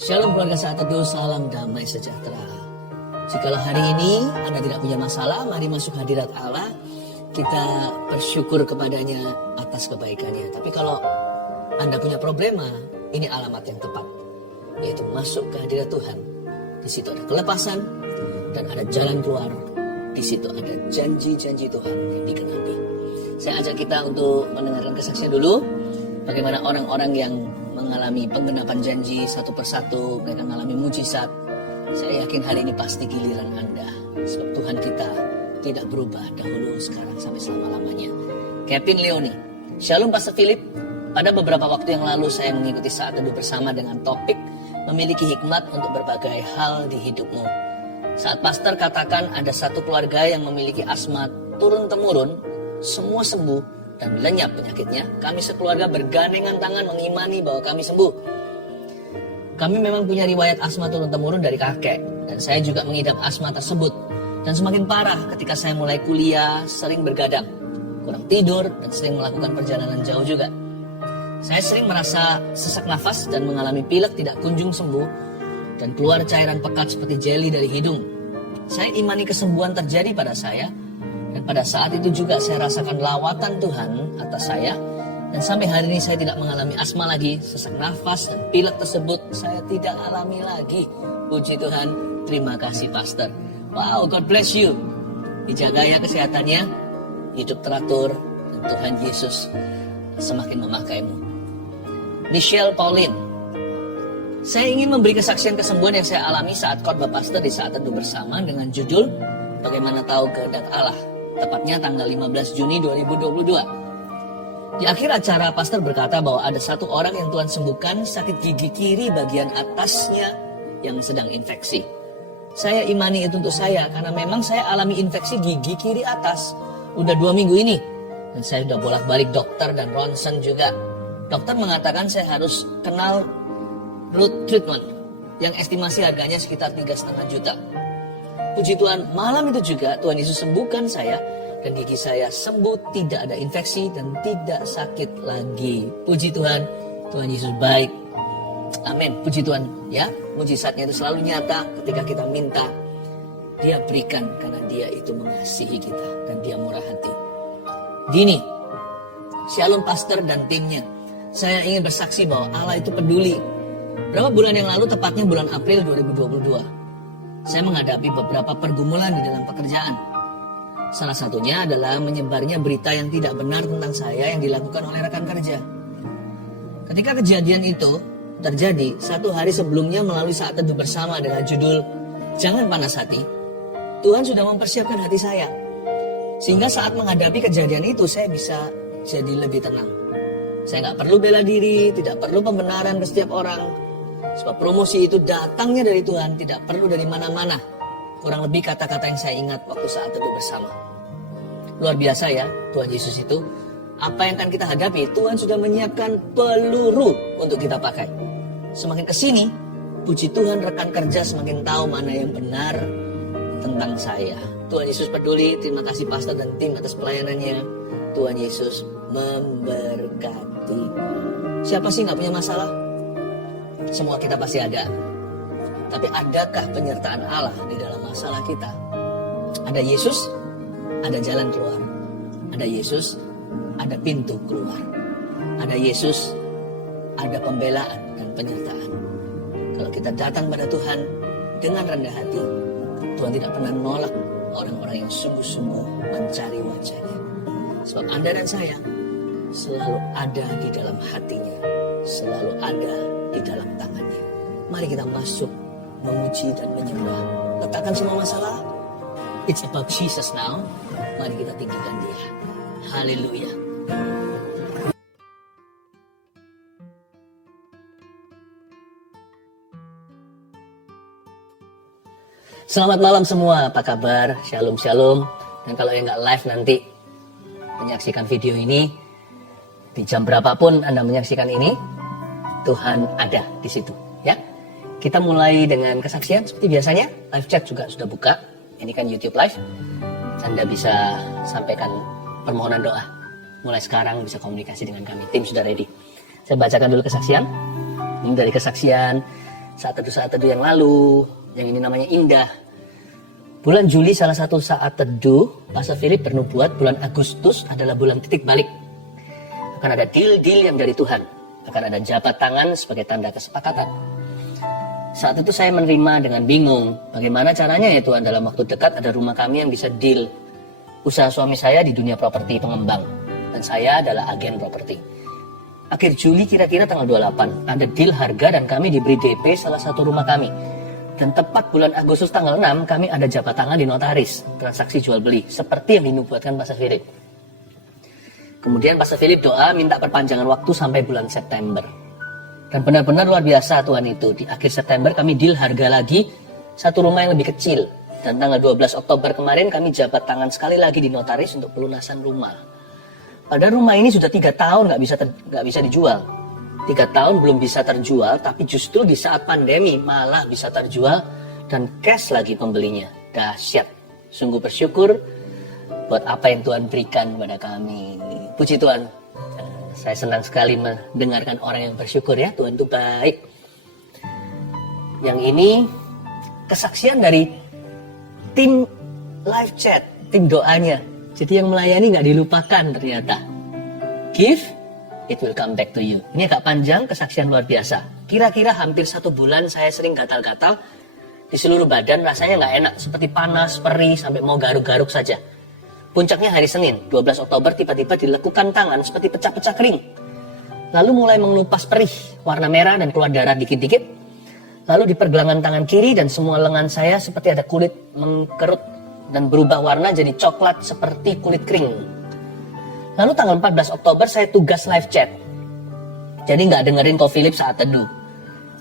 Shalom keluarga Saat Teduh, salam damai sejahtera. Jikalau hari ini Anda tidak punya masalah, mari masuk hadirat Allah. Kita bersyukur kepadanya atas kebaikannya. Tapi kalau Anda punya problema, ini alamat yang tepat, yaitu masuk ke hadirat Tuhan. Di situ ada kelepasan dan ada jalan keluar. Di situ ada janji-janji Tuhan yang digenapi. Saya ajak kita untuk mendengarkan kesaksian dulu. Bagaimana orang-orang yang mengalami penggenapan janji satu persatu, mereka mengalami mujizat. Saya yakin hari ini pasti giliran Anda. Sebab Tuhan kita tidak berubah dahulu, sekarang, sampai selama-lamanya. Kevin Leoni. Shalom Pastor Philip. Pada beberapa waktu yang lalu saya mengikuti Saat Teduh bersama dengan topik memiliki hikmat untuk berbagai hal di hidupmu. Saat pastor katakan ada satu keluarga yang memiliki asma turun-temurun, semua sembuh dan lenyap penyakitnya, kami sekeluarga bergandengan tangan mengimani bahwa kami sembuh. Kami memang punya riwayat asma turun-temurun dari kakek, dan saya juga mengidap asma tersebut. Dan semakin parah ketika saya mulai kuliah, sering bergadang, kurang tidur, dan sering melakukan perjalanan jauh juga. Saya sering merasa sesak nafas dan mengalami pilek tidak kunjung sembuh, dan keluar cairan pekat seperti jeli dari hidung. Saya imani kesembuhan terjadi pada saya, dan pada saat itu juga saya rasakan lawatan Tuhan atas saya. Dan sampai hari ini saya tidak mengalami asma lagi, sesak nafas dan pilek tersebut saya tidak alami lagi. Puji Tuhan, terima kasih Pastor. Wow, God bless you. Dijaga ya kesehatannya, hidup teratur, dan Tuhan Yesus semakin memakaimu. Michelle Pauline. Saya ingin memberi kesaksian kesembuhan yang saya alami saat khotbah Pastor di Saat Teduh bersama dengan judul Bagaimana Tahu Kehendak Allah. Tepatnya tanggal 15 Juni 2022. Di akhir acara, pastor berkata bahwa ada satu orang yang Tuhan sembuhkan sakit gigi kiri bagian atasnya yang sedang infeksi. Saya imani itu untuk saya, karena memang saya alami infeksi gigi kiri atas. Udah 2 minggu ini. Dan saya udah bolak-balik dokter dan ronsen juga. Dokter mengatakan saya harus kenal root treatment, yang estimasi harganya sekitar 3,5 juta. Puji Tuhan, malam itu juga Tuhan Yesus sembuhkan saya dan gigi saya sembuh, tidak ada infeksi dan tidak sakit lagi. Puji Tuhan, Tuhan Yesus baik. Amin. Puji Tuhan, ya. Mujizatnya itu selalu nyata ketika kita minta. Dia berikan karena Dia itu mengasihi kita dan Dia murah hati. Gini, Shalom Pastor dan timnya. Saya ingin bersaksi bahwa Allah itu peduli. Berapa bulan yang lalu, tepatnya bulan April 2022. Saya menghadapi beberapa pergumulan di dalam pekerjaan. Salah satunya adalah menyebarnya berita yang tidak benar tentang saya yang dilakukan oleh rekan kerja. Ketika kejadian itu terjadi, 1 hari sebelumnya melalui Saat Teduh bersama dengan judul Jangan Panas Hati, Tuhan sudah mempersiapkan hati saya. Sehingga saat menghadapi kejadian itu, saya bisa jadi lebih tenang. Saya nggak perlu bela diri, tidak perlu pembenaran ke setiap orang. Sebab promosi itu datangnya dari Tuhan, tidak perlu dari mana-mana. Kurang lebih kata-kata yang saya ingat waktu Saat Teduh bersama. Luar biasa ya, Tuhan Yesus itu. Apa yang akan kita hadapi, Tuhan sudah menyiapkan peluru untuk kita pakai. Semakin kesini, puji Tuhan rekan kerja semakin tahu mana yang benar tentang saya. Tuhan Yesus peduli, terima kasih Pastor dan tim atas pelayanannya. Tuhan Yesus memberkati. Siapa sih gak punya masalah? Semua kita pasti ada. Tapi adakah penyertaan Allah di dalam masalah kita? Ada Yesus, ada jalan keluar. Ada Yesus, ada pintu keluar. Ada Yesus, ada pembelaan dan penyertaan. Kalau kita datang pada Tuhan dengan rendah hati, Tuhan tidak pernah nolak orang-orang yang sungguh-sungguh mencari wajahnya. Sebab Anda dan saya selalu ada di dalam hatinya, selalu ada di dalam tangannya. Mari kita masuk, memuji dan menyembah. Letakkan semua masalah. It's about Jesus now. Mari kita tinggikan Dia. Haleluya. Selamat malam semua, apa kabar? Shalom, shalom. Dan kalau yang nggak live nanti menyaksikan video ini, di jam berapapun Anda menyaksikan ini, Tuhan ada di situ, ya. Kita mulai dengan kesaksian seperti biasanya. Live chat juga sudah buka. Ini kan YouTube Live. Anda bisa sampaikan permohonan doa. Mulai sekarang bisa komunikasi dengan kami. Tim sudah ready. Saya bacakan dulu kesaksian. Ini dari kesaksian saat teduh yang lalu, yang ini namanya indah. Bulan Juli salah satu saat teduh, Pastor Philip bernubuat bulan Agustus adalah bulan titik balik. Akan ada deal-deal yang dari Tuhan, akan ada jabat tangan sebagai tanda kesepakatan. Saat itu saya menerima dengan bingung, bagaimana caranya ya Tuhan, dalam waktu dekat ada rumah kami yang bisa deal. Usaha suami saya di dunia properti pengembang, dan saya adalah agen properti. Akhir Juli kira-kira tanggal 28, ada deal harga dan kami diberi DP salah satu rumah kami. Dan tepat bulan Agustus tanggal 6, kami ada jabat tangan di notaris, transaksi jual beli, seperti yang dinubuatkan Pastor Philip. Kemudian Pastor Philip doa minta perpanjangan waktu sampai bulan September. Dan benar-benar luar biasa Tuhan itu. Di akhir September kami deal harga lagi satu rumah yang lebih kecil. Dan tanggal 12 Oktober kemarin kami jabat tangan sekali lagi di notaris untuk pelunasan rumah. Padahal rumah ini sudah 3 tahun nggak bisa dijual. 3 tahun belum bisa terjual, tapi justru di saat pandemi malah bisa terjual dan cash lagi pembelinya. Dahsyat. Sungguh bersyukur buat apa yang Tuhan berikan kepada kami. Puji Tuhan. Saya senang sekali mendengarkan orang yang bersyukur ya. Tuhan itu baik. Yang ini kesaksian dari tim live chat, tim doanya. Jadi yang melayani nggak dilupakan ternyata. Give, it will come back to you. Ini agak panjang, kesaksian luar biasa. Kira-kira hampir 1 bulan saya sering gatal-gatal di seluruh badan, rasanya nggak enak, seperti panas, perih, sampai mau garuk-garuk saja. Puncaknya hari Senin, 12 Oktober tiba-tiba dilekukan tangan seperti pecah-pecah kering. Lalu mulai mengelupas perih, warna merah dan keluar darah dikit-dikit. Lalu di pergelangan tangan kiri dan semua lengan saya seperti ada kulit mengkerut dan berubah warna jadi coklat seperti kulit kering. Lalu tanggal 14 Oktober saya tugas live chat. Jadi nggak dengerin Ko Philip saat teduh.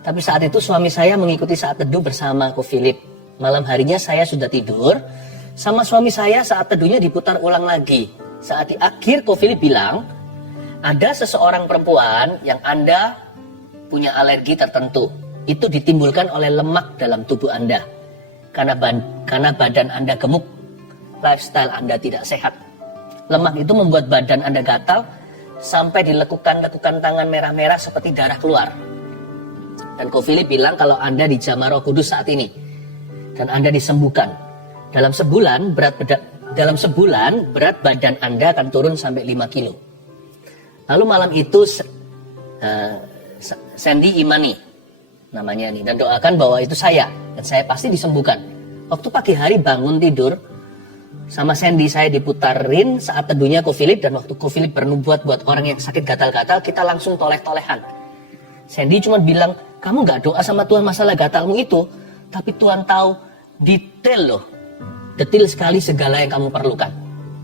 Tapi saat itu suami saya mengikuti saat teduh bersama Ko Philip. Malam harinya saya sudah tidur. Sama suami saya saat teduhnya diputar ulang lagi. Saat di akhir Ko Philip bilang, ada seseorang perempuan yang Anda punya alergi tertentu. Itu ditimbulkan oleh lemak dalam tubuh Anda. Karena badan Anda gemuk, lifestyle Anda tidak sehat. Lemak itu membuat badan Anda gatal sampai dilekukan tangan merah-merah seperti darah keluar. Dan Ko Philip bilang kalau Anda dijamah Roh Kudus saat ini dan Anda disembuhkan, dalam sebulan berat badan Anda akan turun sampai 5 kilo. Lalu malam itu Sandy Imani namanya nih, dan doakan bahwa itu saya dan saya pasti disembuhkan. Waktu pagi hari bangun tidur sama Sandy, saya diputarin saat teduhnya Ko Philip, dan waktu Ko Philip bernubuat buat orang yang sakit gatal-gatal, kita langsung toleh-tolehan. Sandy cuma bilang, kamu gak doa sama Tuhan masalah gatalmu itu, tapi Tuhan tahu detail loh, detail sekali segala yang kamu perlukan.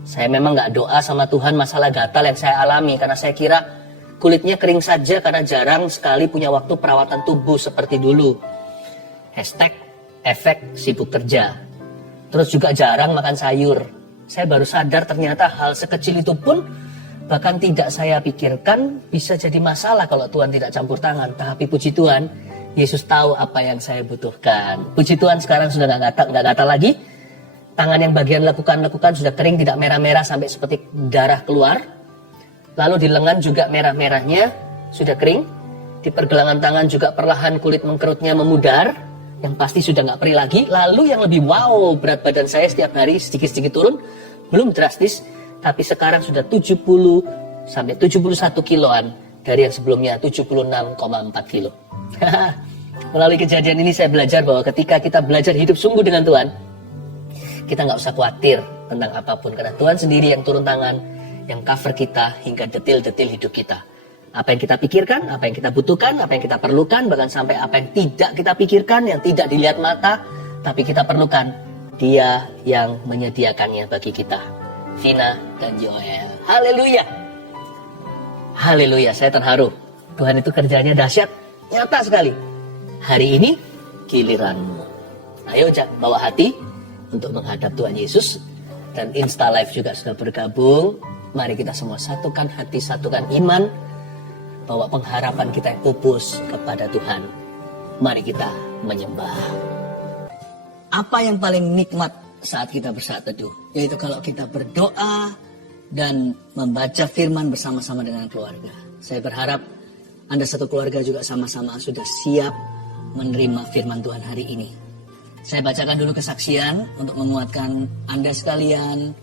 Saya memang gak doa sama Tuhan masalah gatal yang saya alami, karena saya kira kulitnya kering saja karena jarang sekali punya waktu perawatan tubuh seperti dulu. #efek sibuk kerja. Terus juga jarang makan sayur. Saya baru sadar ternyata hal sekecil itu pun bahkan tidak saya pikirkan bisa jadi masalah kalau Tuhan tidak campur tangan. Tapi puji Tuhan, Yesus tahu apa yang saya butuhkan. Puji Tuhan, sekarang sudah nggak gatal lagi. Tangan yang bagian lekukan sudah kering, tidak merah-merah sampai seperti darah keluar. Lalu di lengan juga merah-merahnya sudah kering. Di pergelangan tangan juga perlahan kulit mengkerutnya memudar. Yang pasti sudah nggak perih lagi. Lalu yang lebih wow, berat badan saya setiap hari sedikit-sedikit turun. Belum drastis, tapi sekarang sudah 70 sampai 71 kiloan dari yang sebelumnya 76,4 kilo. Melalui kejadian ini saya belajar bahwa ketika kita belajar hidup sungguh dengan Tuhan, kita nggak usah khawatir tentang apapun, karena Tuhan sendiri yang turun tangan, yang cover kita hingga detil-detil hidup kita. Apa yang kita pikirkan, apa yang kita butuhkan, apa yang kita perlukan, bahkan sampai apa yang tidak kita pikirkan, yang tidak dilihat mata, tapi kita perlukan, Dia yang menyediakannya bagi kita. Vina dan Joel. Haleluya. Haleluya, saya terharu. Tuhan itu kerjanya dahsyat, nyata sekali. Hari ini giliranmu. Ayo bawa hati untuk menghadap Tuhan Yesus. Dan Insta Live juga sudah bergabung. Mari kita semua satukan hati, satukan iman, bahwa pengharapan kita yang pupus kepada Tuhan. Mari kita menyembah. Apa yang paling nikmat saat kita bersaat teduh? Yaitu kalau kita berdoa dan membaca firman bersama-sama dengan keluarga. Saya berharap Anda satu keluarga juga sama-sama sudah siap menerima firman Tuhan hari ini. Saya bacakan dulu kesaksian untuk menguatkan Anda sekalian,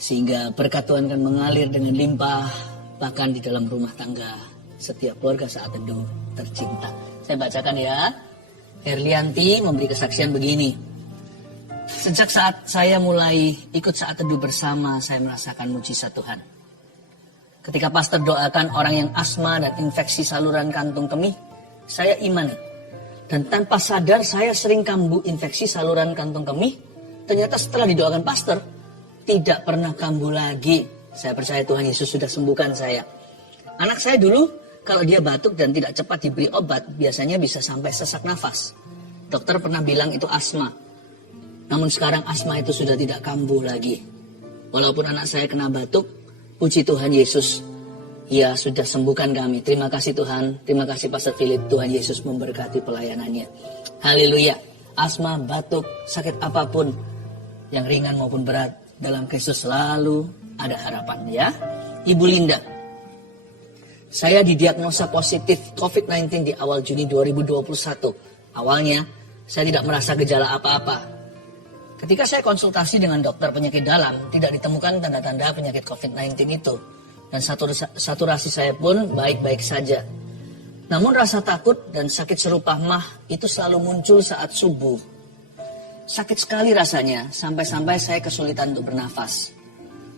sehingga berkat Tuhan akan mengalir dengan limpah, bahkan di dalam rumah tangga setiap keluarga Saat Teduh tercinta. Saya bacakan ya. Herlianti memberi kesaksian begini. Sejak saat saya mulai ikut Saat Teduh bersama, saya merasakan mujizat Tuhan. Ketika pastor doakan orang yang asma dan infeksi saluran kantung kemih, saya imani. Dan tanpa sadar saya sering kambuh infeksi saluran kantung kemih. Ternyata setelah didoakan pastor, tidak pernah kambuh lagi. Saya percaya Tuhan Yesus sudah sembuhkan saya. Anak saya dulu, kalau dia batuk dan tidak cepat diberi obat, biasanya bisa sampai sesak nafas. Dokter pernah bilang itu asma. Namun sekarang asma itu sudah tidak kambuh lagi. Walaupun anak saya kena batuk, puji Tuhan Yesus, ya sudah sembuhkan kami. Terima kasih Tuhan, terima kasih Pastor Philip. Tuhan Yesus memberkati pelayanannya. Haleluya. Asma, batuk, sakit apapun, yang ringan maupun berat, dalam Kristus selalu ada harapan ya. Ibu Linda, saya didiagnosa positif COVID-19 di awal Juni 2021. Awalnya, saya tidak merasa gejala apa-apa. Ketika saya konsultasi dengan dokter penyakit dalam, tidak ditemukan tanda-tanda penyakit COVID-19 itu. Dan saturasi saya pun baik-baik saja. Namun rasa takut dan sakit serupa mah itu selalu muncul saat subuh. Sakit sekali rasanya, sampai-sampai saya kesulitan untuk bernafas.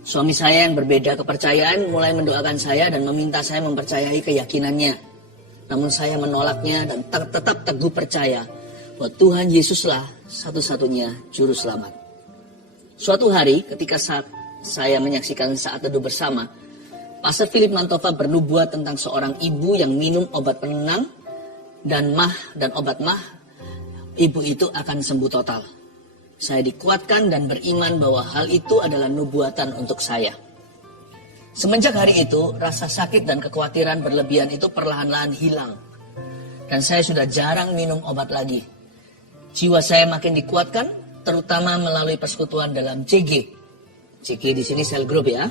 Suami saya yang berbeda kepercayaan mulai mendoakan saya dan meminta saya mempercayai keyakinannya. Namun saya menolaknya dan tetap teguh percaya bahwa Tuhan Yesuslah satu-satunya juru selamat. Suatu hari ketika saya menyaksikan Saat Teduh bersama, Pastor Philip Mantova bernubuat tentang seorang ibu yang minum obat penenang dan obat mah, ibu itu akan sembuh total. Saya dikuatkan dan beriman bahwa hal itu adalah nubuatan untuk saya. Semenjak hari itu, rasa sakit dan kekhawatiran berlebihan itu perlahan-lahan hilang. Dan saya sudah jarang minum obat lagi. Jiwa saya makin dikuatkan, terutama melalui persekutuan dalam CG. CG di sini cell group ya.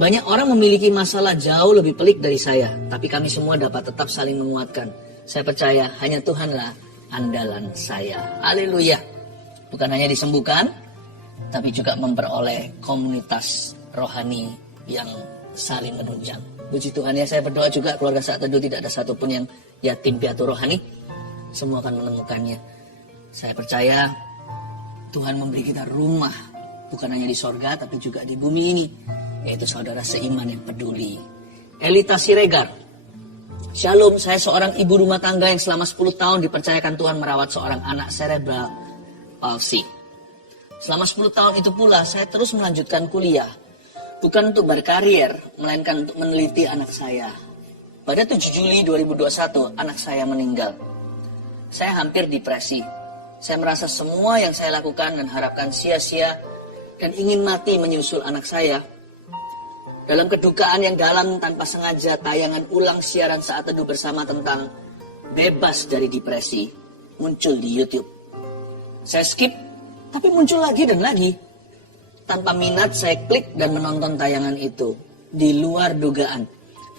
Banyak orang memiliki masalah jauh lebih pelik dari saya, tapi kami semua dapat tetap saling menguatkan. Saya percaya hanya Tuhanlah andalan saya. Haleluya. Bukan hanya disembuhkan, tapi juga memperoleh komunitas rohani yang saling menunjang. Puji Tuhan ya, saya berdoa juga keluarga Saat Teduh tidak ada satupun yang yatim piatu rohani. Semua akan menemukannya. Saya percaya Tuhan memberi kita rumah, bukan hanya di sorga, tapi juga di bumi ini. Yaitu saudara seiman yang peduli. Elita Siregar. Shalom, saya seorang ibu rumah tangga yang selama 10 tahun dipercayakan Tuhan merawat seorang anak cerebral palsy. Selama 10 tahun itu pula saya terus melanjutkan kuliah. Bukan untuk berkarier, melainkan untuk meneliti anak saya. Pada 7 Juli 2021, anak saya meninggal. Saya hampir depresi. Saya merasa semua yang saya lakukan dan harapkan sia-sia dan ingin mati menyusul anak saya. Dalam kedukaan yang dalam tanpa sengaja, tayangan ulang siaran Saat Teduh bersama tentang bebas dari depresi muncul di YouTube. Saya skip, tapi muncul lagi dan lagi. Tanpa minat saya klik dan menonton tayangan itu. Di luar dugaan,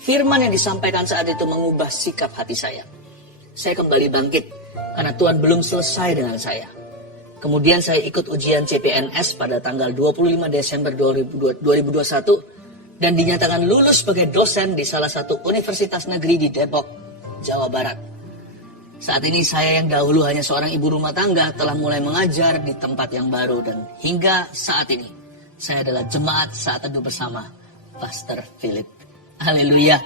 firman yang disampaikan saat itu mengubah sikap hati saya. Saya kembali bangkit karena Tuhan belum selesai dengan saya. Kemudian saya ikut ujian CPNS pada tanggal 25 Desember 2021 dan dinyatakan lulus sebagai dosen di salah satu universitas negeri di Depok, Jawa Barat. Saat ini saya yang dahulu hanya seorang ibu rumah tangga telah mulai mengajar di tempat yang baru dan hingga saat ini saya adalah jemaat Saat Teduh bersama Pastor Philip. Haleluya.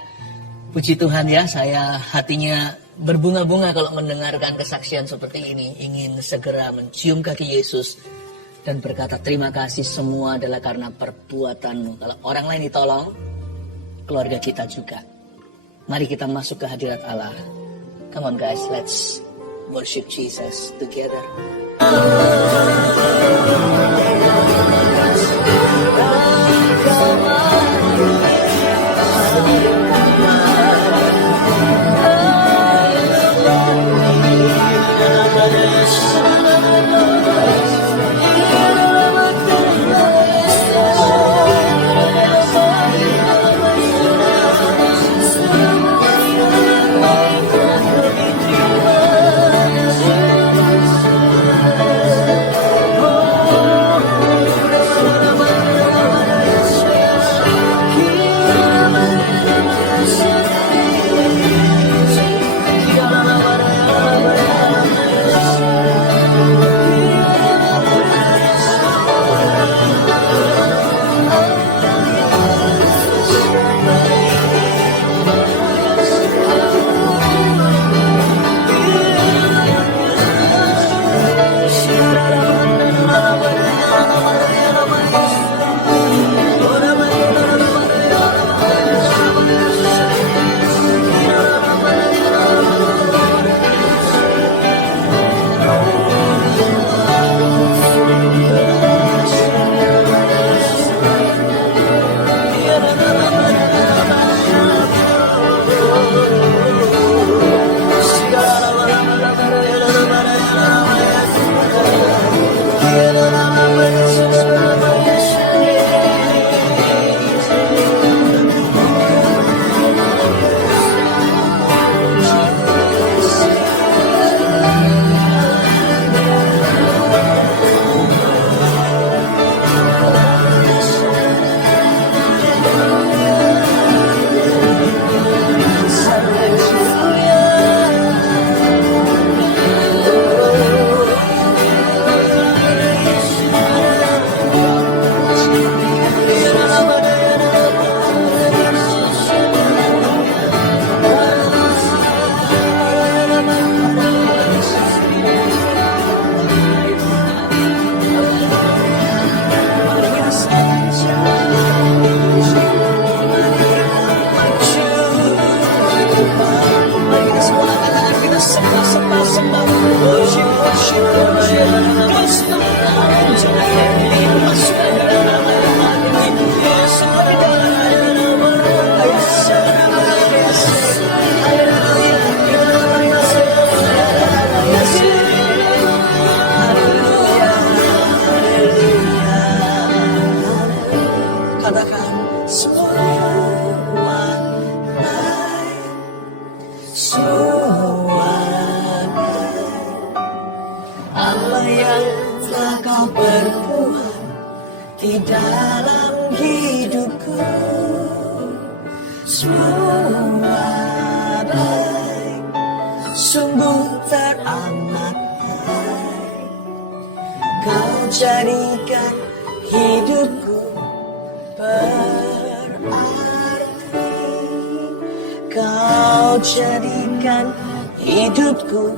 Puji Tuhan ya, saya hatinya berbunga-bunga kalau mendengarkan kesaksian seperti ini. Ingin segera mencium kaki Yesus dan berkata terima kasih, semua adalah karena perbuatanmu. Kalau orang lain ditolong, keluarga kita juga. Mari kita masuk ke hadirat Allah. Come on guys, let's worship Jesus together. semua baik, sungguh teramat baik. Kau jadikan hidupku berarti, kau jadikan hidupku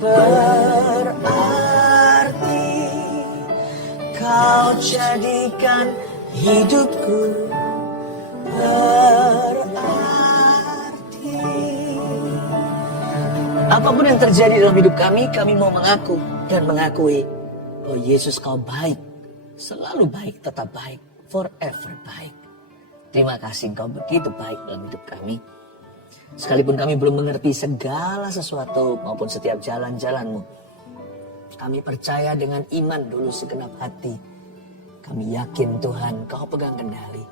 berarti, kau jadikan hidupku berarti. Apapun yang terjadi dalam hidup kami mau mengaku dan mengakui, oh Yesus, kau baik, selalu baik, tetap baik, forever baik. Terima kasih, engkau begitu baik dalam hidup kami. Sekalipun kami belum mengerti segala sesuatu maupun setiap jalan-jalan-Mu, kami percaya dengan iman dulu segenap hati. Kami yakin Tuhan, kau pegang kendali.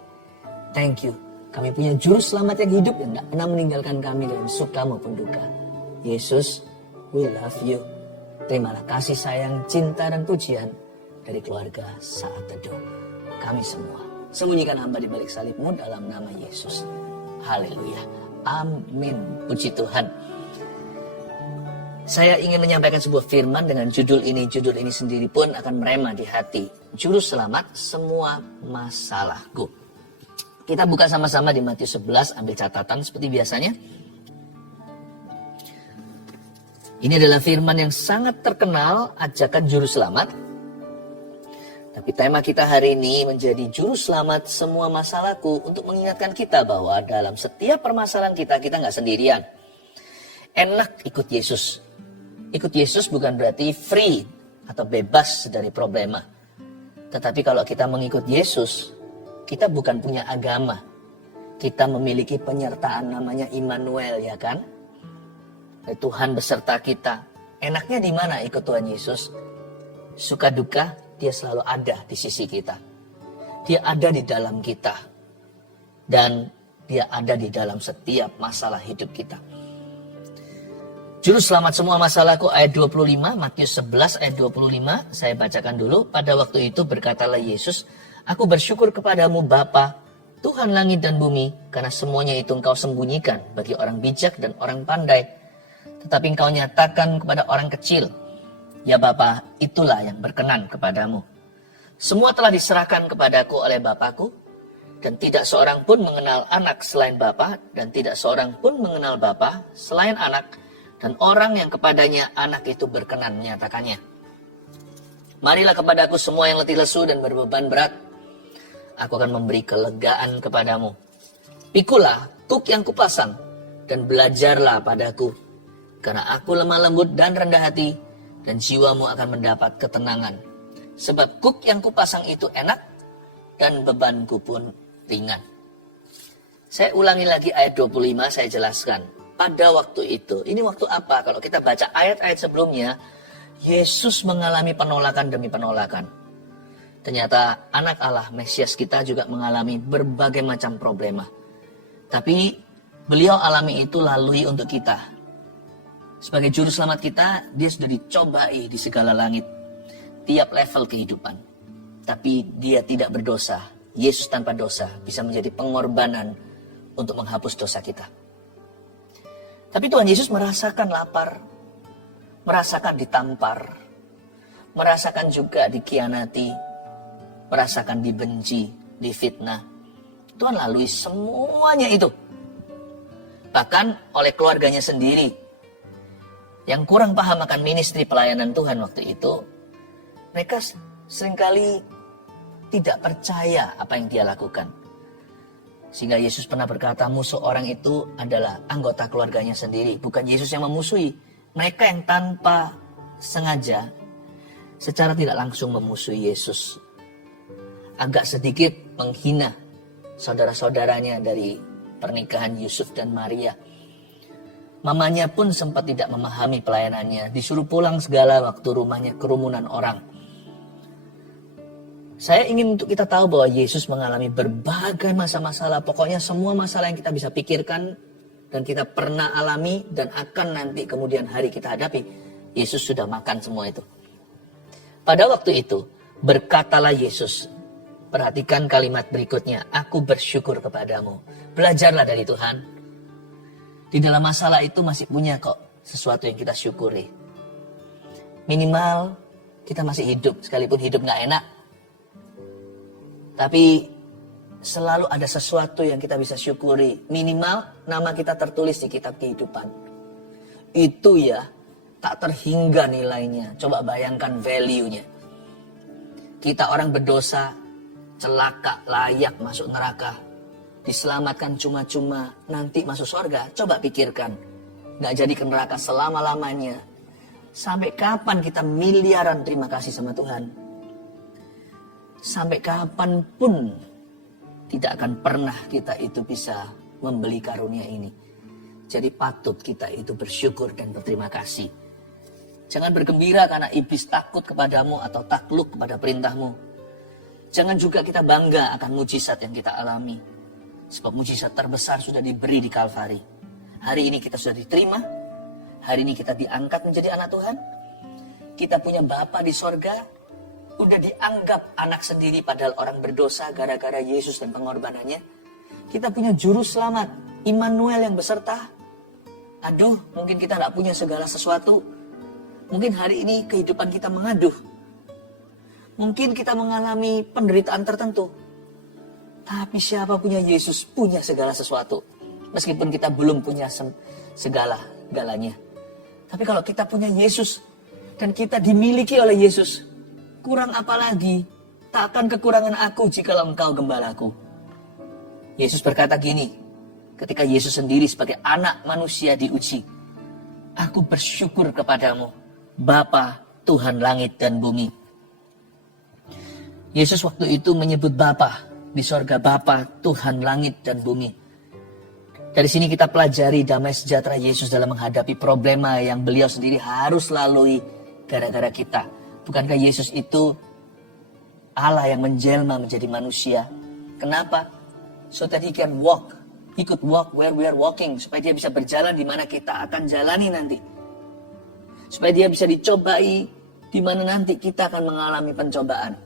Thank you. Kami punya juru selamat yang hidup yang tidak pernah meninggalkan kami dalam suka maupun duka. Yesus, we love you. Terimalah kasih sayang, cinta dan pujian dari keluarga Saat Teduh. Kami semua. Sembunyikan hamba di balik salib-Mu dalam nama Yesus. Haleluya. Amin. Puji Tuhan. Saya ingin menyampaikan sebuah firman dengan judul ini. Judul ini sendiri pun akan merema di hati. Juru selamat semua masalahku. Kita buka sama-sama di Matius 11. Ambil catatan seperti biasanya. Ini adalah firman yang sangat terkenal, ajakan juru selamat. Tapi tema kita hari ini menjadi juru selamat semua masalahku, untuk mengingatkan kita bahwa dalam setiap permasalahan kita nggak sendirian. Enak ikut Yesus. Ikut Yesus bukan berarti free atau bebas dari problema. Tetapi kalau kita mengikut Yesus, kita bukan punya agama. Kita memiliki penyertaan namanya Immanuel, ya kan? Tuhan beserta kita. Enaknya di mana ikut Tuhan Yesus? Suka duka, Dia selalu ada di sisi kita. Dia ada di dalam kita. Dan Dia ada di dalam setiap masalah hidup kita. Juru selamat semua masalahku ayat 25, Matius 11 ayat 25. Saya bacakan dulu. Pada waktu itu berkatalah Yesus, aku bersyukur kepadamu Bapa, Tuhan langit dan bumi, karena semuanya itu Engkau sembunyikan bagi orang bijak dan orang pandai. Tetapi Engkau nyatakan kepada orang kecil. Ya Bapa, itulah yang berkenan kepadamu. Semua telah diserahkan kepadaku oleh Bapakku, dan tidak seorang pun mengenal anak selain Bapa, dan tidak seorang pun mengenal Bapa selain anak, dan orang yang kepadanya anak itu berkenan menyatakannya. Marilah kepadaku semua yang letih lesu dan berbeban berat. Aku akan memberi kelegaan kepadamu. Pikulah kuk yang kupasang, dan belajarlah padaku. Karena aku lemah lembut dan rendah hati, dan jiwamu akan mendapat ketenangan. Sebab kuk yang kupasang itu enak, dan bebanku pun ringan. Saya ulangi lagi ayat 25, saya jelaskan. Pada waktu itu, ini waktu apa? Kalau kita baca ayat-ayat sebelumnya, Yesus mengalami penolakan demi penolakan. Ternyata anak Allah, Mesias kita juga mengalami berbagai macam problema. Tapi beliau alami itu lalui untuk kita. Sebagai juru selamat kita, dia sudah dicobai di segala langit. Tiap level kehidupan. Tapi dia tidak berdosa. Yesus tanpa dosa bisa menjadi pengorbanan untuk menghapus dosa kita. Tapi Tuhan Yesus merasakan lapar. Merasakan ditampar. Merasakan juga dikhianati. Merasakan dibenci, difitnah. Tuhan lalui semuanya itu. Bahkan oleh keluarganya sendiri. Yang kurang paham akan ministri pelayanan Tuhan waktu itu, mereka seringkali tidak percaya apa yang dia lakukan. Sehingga Yesus pernah berkata, musuh orang itu adalah anggota keluarganya sendiri. Bukan Yesus yang memusuhi. Mereka yang tanpa sengaja, secara tidak langsung memusuhi Yesus. Agak sedikit menghina saudara-saudaranya dari pernikahan Yusuf dan Maria. Mamanya pun sempat tidak memahami pelayanannya. Disuruh pulang segala waktu rumahnya kerumunan orang. Saya ingin untuk kita tahu bahwa Yesus mengalami berbagai masalah. Pokoknya semua masalah yang kita bisa pikirkan dan kita pernah alami dan akan nanti kemudian hari kita hadapi. Yesus sudah makan semua itu. Pada waktu itu berkatalah Yesus. Perhatikan kalimat berikutnya, aku bersyukur kepadamu. Belajarlah dari Tuhan. Di dalam masalah itu masih punya kok sesuatu yang kita syukuri. Minimal kita masih hidup, sekalipun hidup gak enak. Tapi selalu ada sesuatu yang kita bisa syukuri. Minimal nama kita tertulis di kitab kehidupan. Itu ya tak terhingga nilainya. Coba bayangkan value-nya. Kita orang berdosa, celaka, layak masuk neraka. Diselamatkan cuma-cuma, nanti masuk surga. Coba pikirkan, gak jadi ke neraka selama-lamanya. Sampai kapan kita miliaran terima kasih sama Tuhan? Sampai kapan pun tidak akan pernah kita itu bisa membeli karunia ini. Jadi patut kita itu bersyukur dan berterima kasih. Jangan bergembira karena iblis takut kepadamu atau takluk kepada perintahmu. Jangan juga kita bangga akan mujizat yang kita alami. Sebab mujizat terbesar sudah diberi di Kalvari. Hari ini kita sudah diterima. Hari ini kita diangkat menjadi anak Tuhan. Kita punya Bapa di sorga. Udah dianggap anak sendiri padahal orang berdosa gara-gara Yesus dan pengorbanannya. Kita punya juru selamat, Immanuel yang beserta. Aduh, mungkin kita tidak punya segala sesuatu. Mungkin hari ini kehidupan kita mengaduh. Mungkin kita mengalami penderitaan tertentu. Tapi siapa punya Yesus punya segala sesuatu. Meskipun kita belum punya segala-galanya. Tapi kalau kita punya Yesus dan kita dimiliki oleh Yesus, kurang apa lagi? Tak akan kekurangan aku jikalau engkau gembalaku. Yesus berkata gini, ketika Yesus sendiri sebagai anak manusia diuji. Aku bersyukur kepadamu, Bapa, Tuhan langit dan bumi. Yesus waktu itu menyebut Bapa di sorga, Bapa, Tuhan langit dan bumi. Dari sini kita pelajari damai sejahtera Yesus dalam menghadapi problema yang beliau sendiri harus lalui gara-gara kita. Bukankah Yesus itu Allah yang menjelma menjadi manusia? Kenapa? So that he can walk. He could walk where we are walking. Supaya dia bisa berjalan di mana kita akan jalani nanti. Supaya dia bisa dicobai di mana nanti kita akan mengalami pencobaan.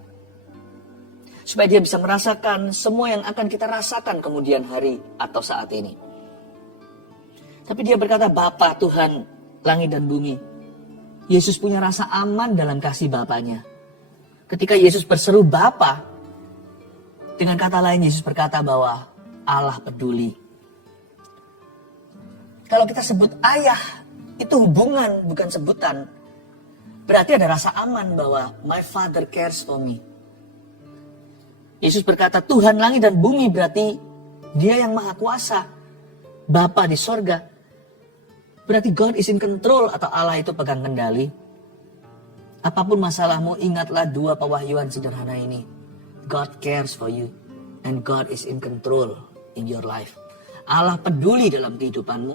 Supaya dia bisa merasakan semua yang akan kita rasakan kemudian hari atau saat ini. Tapi dia berkata, Bapa, Tuhan, langit dan bumi. Yesus punya rasa aman dalam kasih Bapanya. Ketika Yesus berseru Bapa, dengan kata lain Yesus berkata bahwa Allah peduli. Kalau kita sebut ayah, itu hubungan, bukan sebutan. Berarti ada rasa aman bahwa my father cares for me. Yesus berkata, Tuhan langit dan bumi, berarti dia yang maha kuasa. Bapa di sorga. Berarti God is in control atau Allah itu pegang kendali. Apapun masalahmu, ingatlah dua pewahyuan sederhana ini. God cares for you and God is in control in your life. Allah peduli dalam kehidupanmu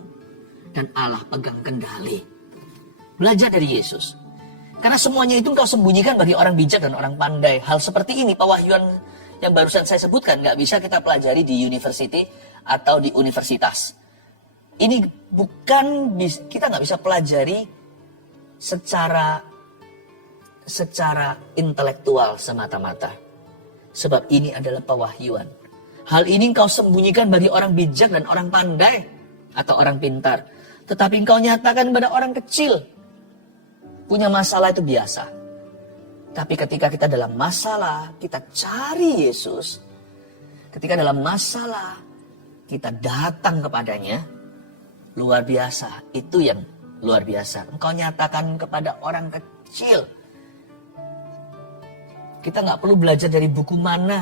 dan Allah pegang kendali. Belajar dari Yesus. Karena semuanya itu engkau sembunyikan bagi orang bijak dan orang pandai. Hal seperti ini, pewahyuan yang barusan saya sebutkan, gak bisa kita pelajari di university atau di universitas. Ini bukan, kita gak bisa pelajari secara intelektual semata-mata. Sebab ini adalah pewahyuan. Hal ini engkau sembunyikan bagi orang bijak dan orang pandai atau orang pintar. Tetapi engkau nyatakan kepada orang kecil. Punya masalah itu biasa. Tapi ketika kita dalam masalah, kita cari Yesus. Ketika dalam masalah, kita datang kepadanya. Luar biasa, itu yang luar biasa. Engkau nyatakan kepada orang kecil. Kita gak perlu belajar dari buku mana.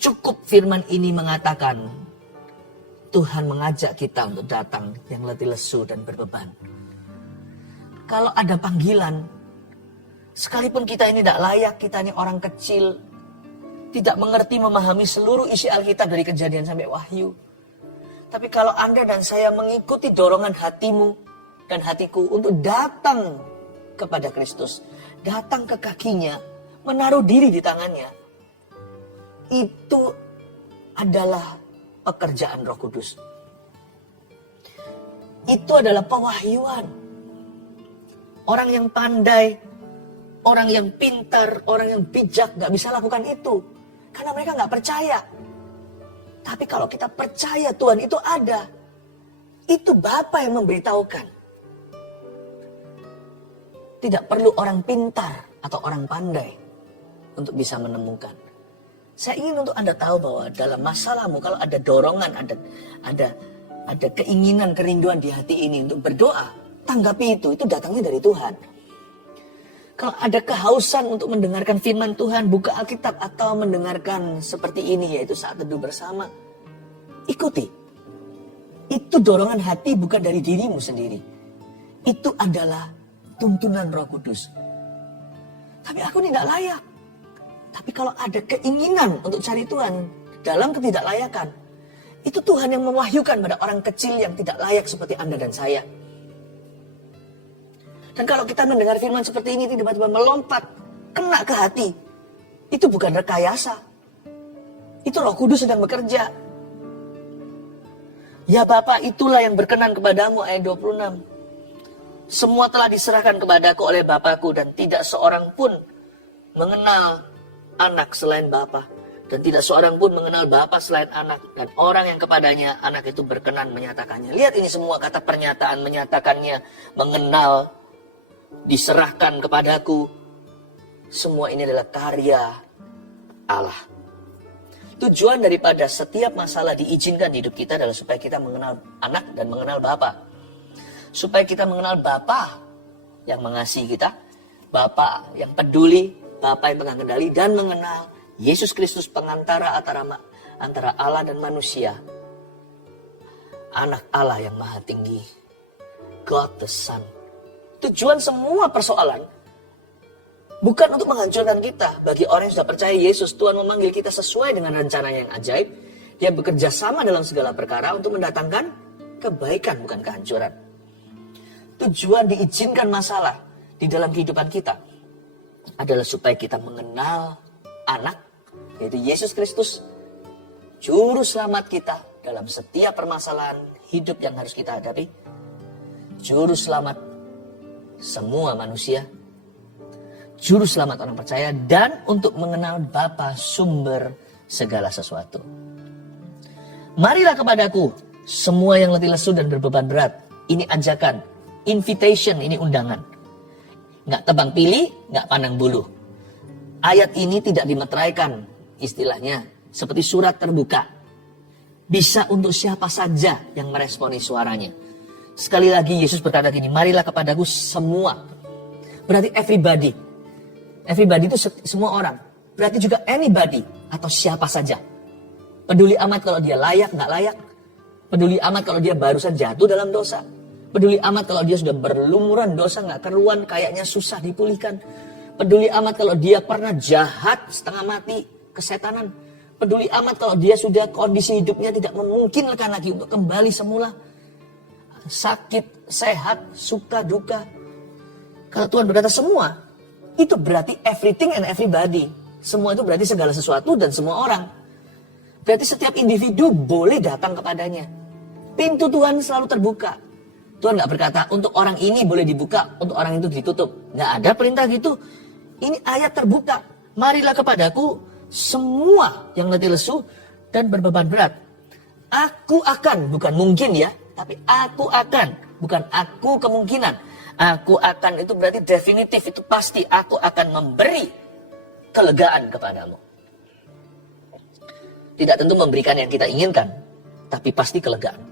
Cukup firman ini mengatakan, Tuhan mengajak kita untuk datang yang letih lesu dan berbeban. Kalau ada panggilan, sekalipun kita ini tidak layak, kita ini orang kecil, tidak mengerti, memahami seluruh isi Alkitab dari Kejadian sampai Wahyu. Tapi kalau Anda dan saya mengikuti dorongan hatimu dan hatiku untuk datang kepada Kristus, datang ke kakinya, menaruh diri di tangannya, itu adalah pekerjaan Roh Kudus. Itu adalah pewahyuan. Orang yang pandai, orang yang pintar, orang yang bijak gak bisa lakukan itu. Karena mereka gak percaya. Tapi kalau kita percaya Tuhan itu ada, itu Bapa yang memberitahukan. Tidak perlu orang pintar atau orang pandai untuk bisa menemukan. Saya ingin untuk Anda tahu bahwa dalam masalahmu, kalau ada dorongan, ada keinginan, kerinduan di hati ini untuk berdoa, tanggapi itu datangnya dari Tuhan. Kalau ada kehausan untuk mendengarkan firman Tuhan, buka Alkitab atau mendengarkan seperti ini, yaitu saat teduh bersama, ikuti. Itu dorongan hati bukan dari dirimu sendiri. Itu adalah tuntunan Roh Kudus. Tapi aku tidak layak. Tapi kalau ada keinginan untuk cari Tuhan dalam ketidaklayakan, itu Tuhan yang mewahyukan pada orang kecil yang tidak layak seperti Anda dan saya. Dan kalau kita mendengar firman seperti ini tiba-tiba melompat, kena ke hati, itu bukan rekayasa. Itu Roh Kudus sedang bekerja. Ya Bapa, itulah yang berkenan kepadamu, ayat 26. Semua telah diserahkan kepadaku oleh Bapakku, dan tidak seorang pun mengenal anak selain Bapa, dan tidak seorang pun mengenal Bapa selain anak, dan orang yang kepadanya anak itu berkenan menyatakannya. Lihat ini semua kata pernyataan, menyatakannya, mengenal, diserahkan kepadaku. Semua ini adalah karya Allah. Tujuan daripada setiap masalah diizinkan di hidup kita adalah supaya kita mengenal anak dan mengenal Bapa. Supaya kita mengenal Bapa yang mengasihi kita, Bapa yang peduli, Bapa yang pegang kendali, dan mengenal Yesus Kristus pengantara antara Allah dan manusia. Anak Allah yang maha tinggi. God the Son. Tujuan semua persoalan bukan untuk menghancurkan kita. Bagi orang yang sudah percaya Yesus, Tuhan memanggil kita sesuai dengan rencananya yang ajaib. Dia bekerja sama dalam segala perkara untuk mendatangkan kebaikan, bukan kehancuran. Tujuan diizinkan masalah di dalam kehidupan kita adalah supaya kita mengenal anak, yaitu Yesus Kristus, juru selamat kita dalam setiap permasalahan hidup yang harus kita hadapi, juru selamat semua manusia, juru selamat orang percaya, dan untuk mengenal Bapa sumber segala sesuatu. Marilah kepadaku semua yang letih lesu dan berbeban berat. Ini ajakan, invitation, ini undangan. Nggak tebang pilih, nggak pandang bulu. Ayat ini tidak dimeteraikan, istilahnya seperti surat terbuka. Bisa untuk siapa saja yang meresponi suaranya. Sekali lagi Yesus berkata gini, marilah kepadaku semua. Berarti everybody. Everybody itu semua orang. Berarti juga anybody atau siapa saja. Peduli amat kalau dia layak, nggak layak. Peduli amat kalau dia barusan jatuh dalam dosa. Peduli amat kalau dia sudah berlumuran dosa, nggak keruan, kayaknya susah dipulihkan. Peduli amat kalau dia pernah jahat, setengah mati, kesetanan. Peduli amat kalau dia sudah kondisi hidupnya tidak memungkinkan lagi untuk kembali semula. Sakit, sehat, suka, duka. Kalau Tuhan berkata semua, itu berarti everything and everybody. Semua itu berarti segala sesuatu dan semua orang. Berarti setiap individu boleh datang kepadanya. Pintu Tuhan selalu terbuka. Tuhan gak berkata untuk orang ini boleh dibuka, untuk orang itu ditutup. Gak ada perintah gitu. Ini ayat terbuka. Marilah kepadaku semua yang letih lesu dan berbeban berat. Aku akan, bukan mungkin ya, tapi aku akan, bukan aku kemungkinan. Aku akan itu berarti definitif, itu pasti. Aku akan memberi kelegaan kepadamu. Tidak tentu memberikan yang kita inginkan, tapi pasti kelegaan.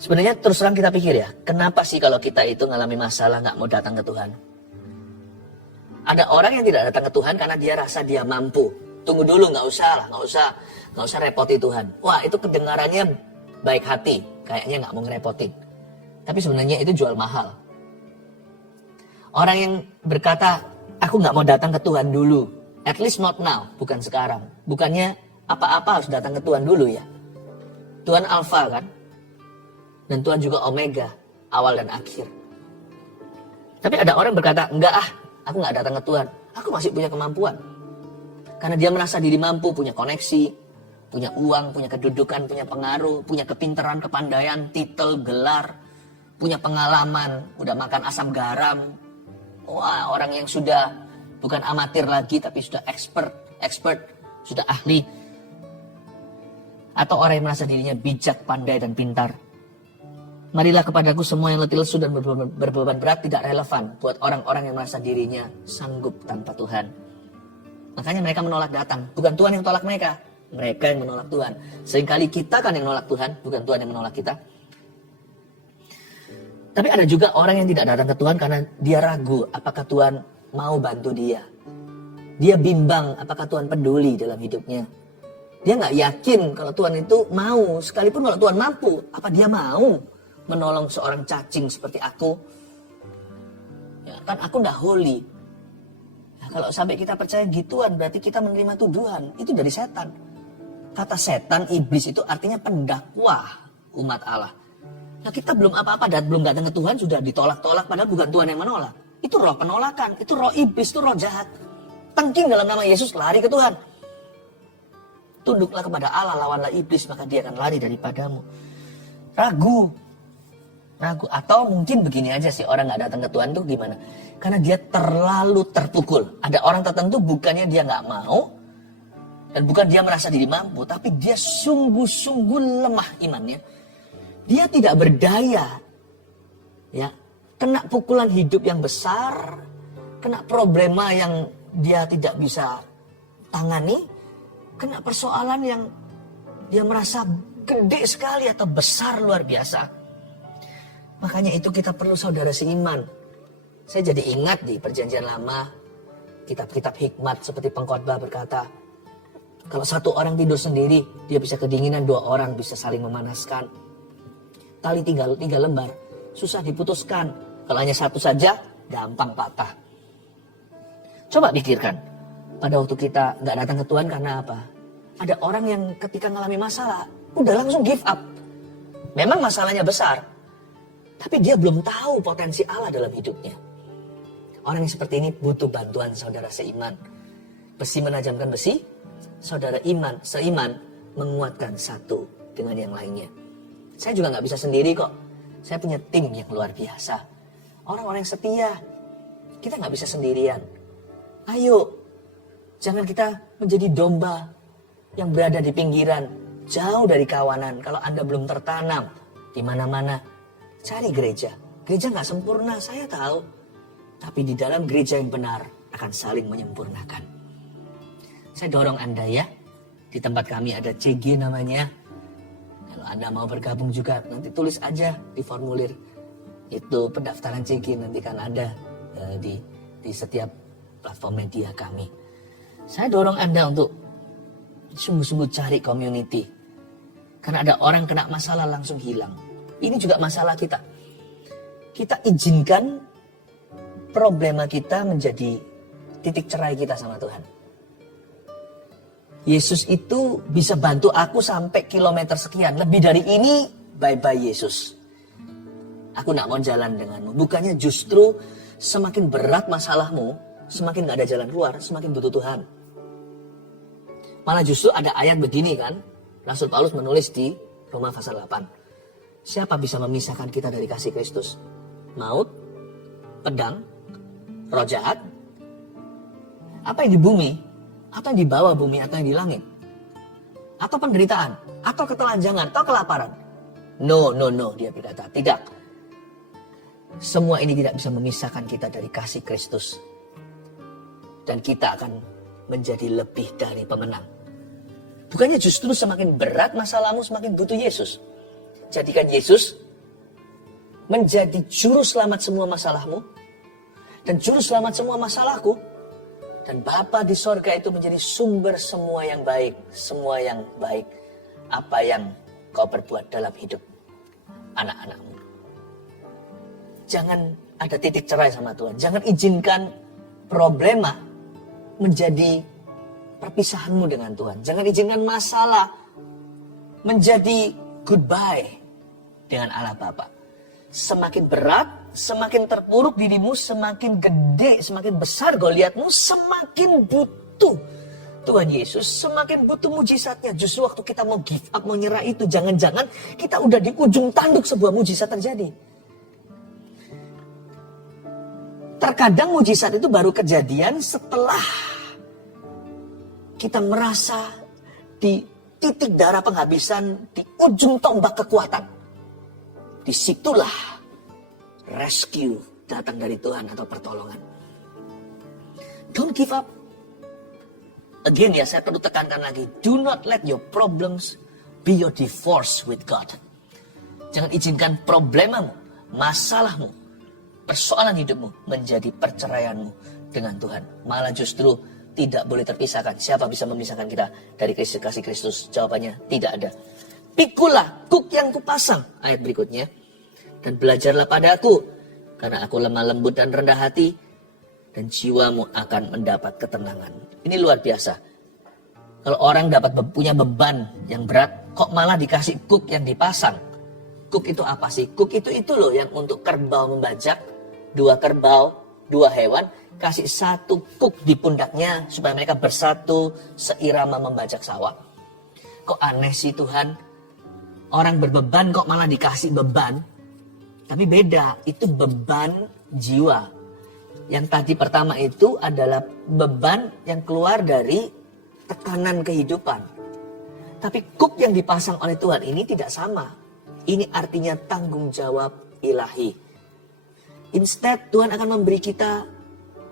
Sebenarnya terus terang kita pikir ya, kenapa sih kalau kita itu ngalami masalah gak mau datang ke Tuhan? Ada orang yang tidak datang ke Tuhan karena dia rasa dia mampu. Tunggu dulu, gak usah repoti Tuhan. Wah, itu kedengarannya baik hati, kayaknya gak mau ngerepotin. Tapi sebenarnya itu jual mahal. Orang yang berkata, aku gak mau datang ke Tuhan dulu. At least not now, bukan sekarang. Bukannya apa-apa harus datang ke Tuhan dulu ya. Tuhan Alfa kan? Dan Tuhan juga Omega, awal dan akhir. Tapi ada orang berkata, enggak aku gak datang ke Tuhan. Aku masih punya kemampuan. Karena dia merasa diri mampu, punya koneksi, punya uang, punya kedudukan, punya pengaruh, punya kepintaran, kepandaian, titel, gelar, punya pengalaman, udah makan asam garam, Wah, orang yang sudah bukan amatir lagi tapi sudah expert, sudah ahli. Atau orang yang merasa dirinya bijak, pandai, dan pintar. Marilah kepadaku semua yang letih lesu dan berbeban berat, tidak relevan buat orang-orang yang merasa dirinya sanggup tanpa Tuhan. Makanya mereka menolak datang. Bukan Tuhan yang tolak mereka. Mereka yang menolak Tuhan. Seringkali kita kan yang menolak Tuhan, bukan Tuhan yang menolak kita. Tapi ada juga orang yang tidak datang ke Tuhan karena dia ragu apakah Tuhan mau bantu dia. Dia bimbang apakah Tuhan peduli dalam hidupnya. Dia nggak yakin kalau Tuhan itu mau. Sekalipun kalau Tuhan mampu, apa dia mau menolong seorang cacing seperti aku? Ya, kan aku nggak holy. Nah, kalau sampai kita percaya gituan, berarti kita menerima tuduhan. Itu dari setan. Kata setan, iblis itu artinya pendakwah umat Allah. Nah, kita belum apa-apa dan belum datang ke Tuhan sudah ditolak-tolak, padahal bukan Tuhan yang menolak. Itu roh penolakan, itu roh iblis, itu roh jahat. Tengking dalam nama Yesus, lari ke Tuhan. Tunduklah kepada Allah, lawanlah iblis, maka dia akan lari daripadamu. Ragu. Atau mungkin begini aja sih, orang gak datang ke Tuhan tuh gimana? Karena dia terlalu terpukul. Ada orang tertentu bukannya dia gak mau, dan bukan dia merasa diri mampu, tapi dia sungguh-sungguh lemah imannya. Dia tidak berdaya. Ya, kena pukulan hidup yang besar, kena problema yang dia tidak bisa tangani, kena persoalan yang dia merasa gede sekali atau besar luar biasa. Makanya itu kita perlu saudara seiman. Saya jadi ingat di Perjanjian Lama, kitab-kitab hikmat seperti pengkhotbah berkata, kalau satu orang tidur sendiri, dia bisa kedinginan, dua orang bisa saling memanaskan. Tali tiga lembar, susah diputuskan. Kalau hanya satu saja, gampang patah. Coba pikirkan, pada waktu kita nggak datang ke Tuhan karena apa? Ada orang yang ketika mengalami masalah, udah langsung give up. Memang masalahnya besar, tapi dia belum tahu potensi Allah dalam hidupnya. Orang yang seperti ini butuh bantuan saudara seiman. Besi menajamkan besi, saudara seiman menguatkan satu dengan yang lainnya. Saya juga nggak bisa sendiri kok. Saya punya tim yang luar biasa. Orang-orang yang setia. Kita nggak bisa sendirian. Ayo, jangan kita menjadi domba yang berada di pinggiran, jauh dari kawanan. Kalau Anda belum tertanam di mana-mana, cari gereja. Gereja nggak sempurna, saya tahu. Tapi di dalam gereja yang benar akan saling menyempurnakan. Saya dorong Anda ya. Di tempat kami ada CG namanya. Kalau Anda mau bergabung juga, nanti tulis aja di formulir. Itu pendaftaran CG nanti kan ada di setiap platform media kami. Saya dorong Anda untuk sungguh-sungguh cari community. Karena ada orang kena masalah langsung hilang. Ini juga masalah kita. Kita izinkan problema kita menjadi titik cerai kita sama Tuhan. Yesus itu bisa bantu aku sampai kilometer sekian. Lebih dari ini, bye-bye Yesus. Aku gak mau jalan denganmu. Bukannya justru semakin berat masalahmu, semakin gak ada jalan keluar, semakin butuh Tuhan. Malah justru ada ayat begini kan. Rasul Paulus menulis di Roma pasal 8. Siapa bisa memisahkan kita dari kasih Kristus? Maut, pedang, roh jahat, apa yang di bumi, atau yang di bawah bumi, atau yang di langit, atau penderitaan, atau ketelanjangan, atau kelaparan. No, dia berkata, tidak. Semua ini tidak bisa memisahkan kita dari kasih Kristus. Dan kita akan menjadi lebih dari pemenang. Bukannya justru semakin berat masalahmu, semakin butuh Yesus. Jadikan Yesus menjadi juru selamat semua masalahmu. Dan juru selamat semua masalahku. Dan Bapa di sorga itu menjadi sumber semua yang baik. Semua yang baik. Apa yang kau perbuat dalam hidup anak-anakmu. Jangan ada titik cerai sama Tuhan. Jangan izinkan problema menjadi perpisahanmu dengan Tuhan. Jangan izinkan masalah menjadi goodbye dengan Allah Bapa. Semakin berat, semakin terpuruk dirimu, semakin gede, semakin besar goliatmu, semakin butuh Tuhan Yesus, semakin butuh mujizatnya. Justru waktu kita mau give up, mau nyerah itu, jangan-jangan kita udah di ujung tanduk sebuah mujizat terjadi. Terkadang mujizat itu baru kejadian setelah kita merasa di titik darah penghabisan, di ujung tombak kekuatan. Disitulah rescue datang dari Tuhan atau pertolongan. Don't give up. Again ya, saya perlu tekankan lagi. Do not let your problems be your divorce with God. Jangan izinkan problemamu, masalahmu, persoalan hidupmu menjadi perceraianmu dengan Tuhan. Malah justru tidak boleh terpisahkan. Siapa bisa memisahkan kita dari kasih Kristus? Jawabannya tidak ada. Pikulah kuk yang kupasang. Ayat berikutnya. Dan belajarlah padaku. Karena aku lemah lembut dan rendah hati. Dan jiwamu akan mendapat ketenangan. Ini luar biasa. Kalau orang dapat punya beban yang berat, kok malah dikasih kuk yang dipasang? Kuk itu apa sih? Kuk itu loh yang untuk kerbau membajak. 2 kerbau, 2 hewan, kasih 1 kuk di pundaknya supaya mereka bersatu seirama membajak sawah. Kok aneh sih Tuhan? Orang berbeban kok malah dikasih beban? Tapi beda, itu beban jiwa. Yang tadi pertama itu adalah beban yang keluar dari tekanan kehidupan. Tapi kuk yang dipasang oleh Tuhan ini tidak sama. Ini artinya tanggung jawab ilahi. Instead, Tuhan akan memberi kita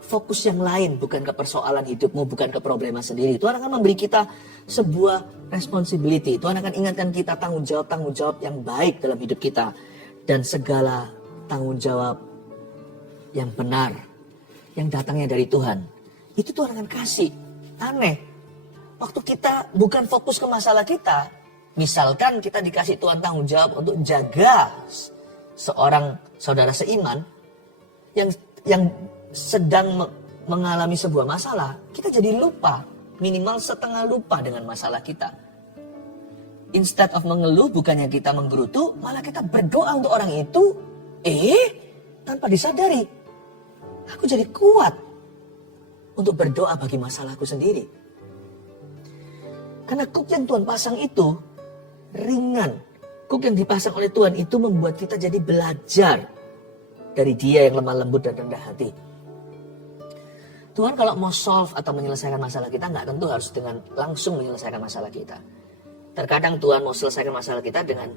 fokus yang lain. Bukan ke persoalan hidupmu, bukan ke problema sendiri. Tuhan akan memberi kita sebuah responsibility. Tuhan akan ingatkan kita tanggung jawab yang baik dalam hidup kita. Dan segala tanggung jawab yang benar, yang datangnya dari Tuhan. Itu Tuhan akan kasih. Aneh. Waktu kita bukan fokus ke masalah kita. Misalkan kita dikasih Tuhan tanggung jawab untuk jaga seorang saudara seiman yang sedang mengalami sebuah masalah, kita jadi lupa, minimal setengah lupa dengan masalah kita. Instead of mengeluh, bukannya kita menggerutu, malah kita berdoa untuk orang itu, tanpa disadari, aku jadi kuat untuk berdoa bagi masalahku sendiri. Karena kuk yang Tuhan pasang itu ringan. Kuk yang dipasang oleh Tuhan itu membuat kita jadi belajar dari Dia yang lemah lembut dan rendah hati. Tuhan kalau mau solve atau menyelesaikan masalah kita, nggak tentu harus dengan langsung menyelesaikan masalah kita. Terkadang Tuhan mau selesaikan masalah kita dengan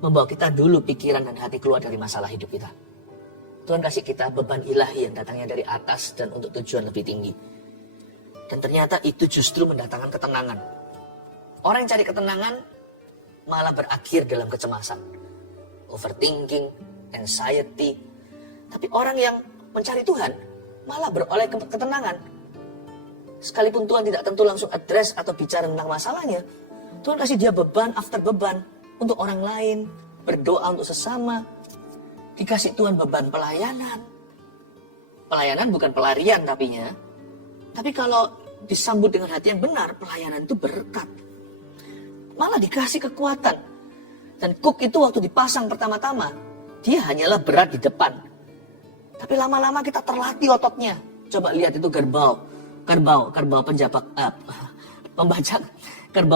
membawa kita dulu pikiran dan hati keluar dari masalah hidup kita. Tuhan kasih kita beban ilahi yang datangnya dari atas dan untuk tujuan lebih tinggi. Dan ternyata itu justru mendatangkan ketenangan. Orang yang cari ketenangan malah berakhir dalam kecemasan, overthinking, anxiety. Tapi orang yang mencari Tuhan malah beroleh ketenangan. Sekalipun Tuhan tidak tentu langsung address atau bicara tentang masalahnya, Tuhan kasih dia beban after beban untuk orang lain, berdoa untuk sesama. Dikasih Tuhan beban pelayanan. Pelayanan bukan pelarian tapinya. Tapi kalau disambut dengan hati yang benar, pelayanan itu berkat. Malah dikasih kekuatan. Dan kuk itu waktu dipasang pertama-tama, dia hanyalah berat di depan. Tapi lama-lama kita terlatih ototnya. Coba lihat itu kerbau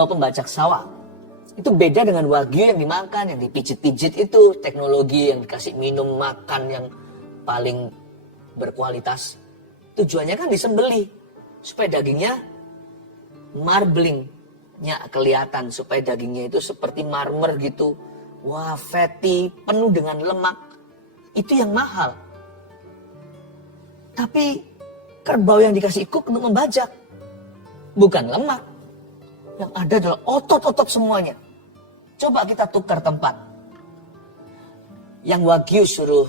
pembajak sawah. Itu beda dengan wagyu yang dimakan, yang dipijit-pijit itu, teknologi yang dikasih minum makan yang paling berkualitas. Tujuannya kan disembelih supaya dagingnya marblingnya kelihatan, supaya dagingnya itu seperti marmer gitu. Wah, fatty, penuh dengan lemak. Itu yang mahal. Tapi kerbau yang dikasih kuk untuk membajak bukan lemak. Yang ada adalah otot-otot semuanya. Coba kita tukar tempat. Yang wagyu suruh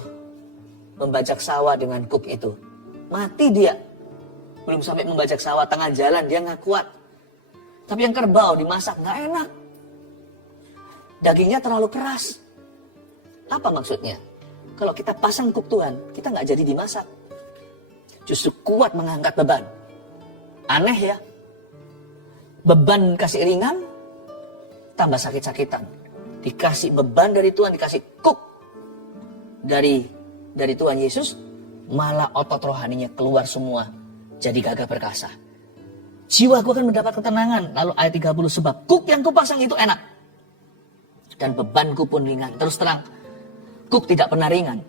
membajak sawah dengan kuk itu, mati dia. Belum sampai membajak sawah, tengah jalan dia nggak kuat. Tapi yang kerbau dimasak nggak enak. Dagingnya terlalu keras. Apa maksudnya? Kalau kita pasang kuk Tuhan, kita nggak jadi dimasak. Justru kuat mengangkat beban. Aneh ya. Beban kasih ringan, tambah sakit-sakitan. Dikasih beban dari Tuhan, dikasih kuk dari Tuhan Yesus, malah otot rohaninya keluar semua, jadi gagah perkasa. Jiwaku akan mendapat ketenangan. Lalu ayat 30, sebab kuk yang kupasang itu enak, dan bebanku pun ringan. Terus terang, kuk tidak pernah ringan.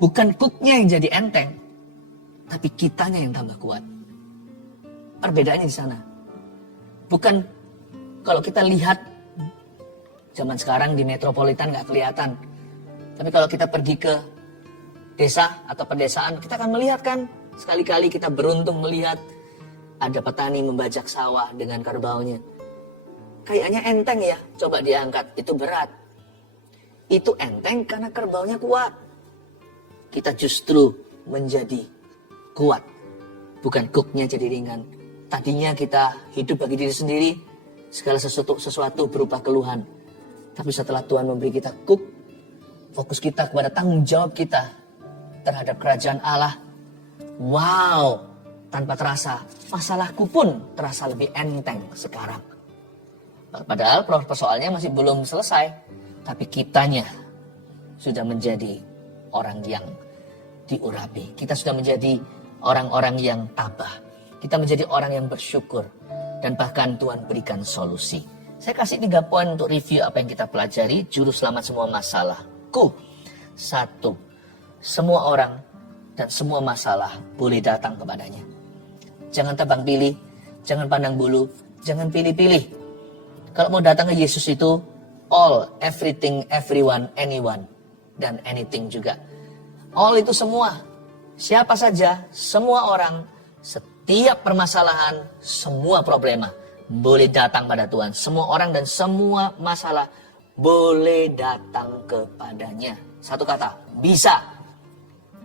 Bukan cooknya yang jadi enteng, tapi kitanya yang tambah kuat. Perbedaannya di sana. Bukan kalau kita lihat zaman sekarang di metropolitan nggak kelihatan. Tapi kalau kita pergi ke desa atau pedesaan, kita akan melihat kan, sekali-kali kita beruntung melihat ada petani membajak sawah dengan kerbaunya. Kayaknya enteng ya, coba diangkat, itu berat. Itu enteng karena kerbaunya kuat. Kita justru menjadi kuat, bukan cooknya jadi ringan. Tadinya kita hidup bagi diri sendiri, segala sesuatu berupa keluhan. Tapi setelah Tuhan memberi kita cook, fokus kita kepada tanggung jawab kita terhadap kerajaan Allah. Wow, tanpa terasa, masalahku pun terasa lebih enteng sekarang. Padahal persoalannya masih belum selesai, tapi kitanya sudah menjadi orang yang diurapi. Kita sudah menjadi orang-orang yang tabah. Kita menjadi orang yang bersyukur. Dan bahkan Tuhan berikan solusi. Saya kasih 3 poin untuk review apa yang kita pelajari. Juru selamat semua masalahku. 1. Semua orang dan semua masalah boleh datang kepadanya. Jangan tebang pilih, jangan pandang bulu, jangan pilih-pilih. Kalau mau datang ke Yesus itu all, everything, everyone, anyone, dan anything juga. All itu semua, siapa saja, semua orang, setiap permasalahan, semua problema boleh datang pada Tuhan. Semua orang dan semua masalah boleh datang kepadanya. Satu kata, bisa.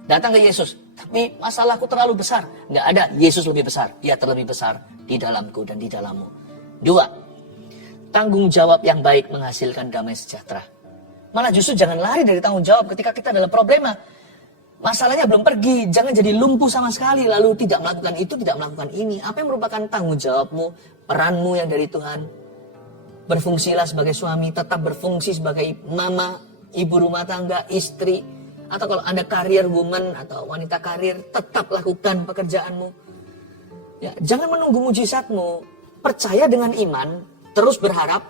Datang ke Yesus. Tapi masalahku terlalu besar. Nggak ada, Yesus lebih besar. Dia terlebih besar di dalamku dan di dalammu. 2. Tanggung jawab yang baik menghasilkan damai sejahtera. Malah justru jangan lari dari tanggung jawab ketika kita dalam problema. Masalahnya belum pergi, jangan jadi lumpuh sama sekali, lalu tidak melakukan itu, tidak melakukan ini. Apa yang merupakan tanggung jawabmu, peranmu yang dari Tuhan? Berfungsilah sebagai suami, tetap berfungsi sebagai mama, ibu rumah tangga, istri. Atau kalau Anda career woman atau wanita karir, tetap lakukan pekerjaanmu. Ya, jangan menunggu mujizatmu, percaya dengan iman, terus berharap,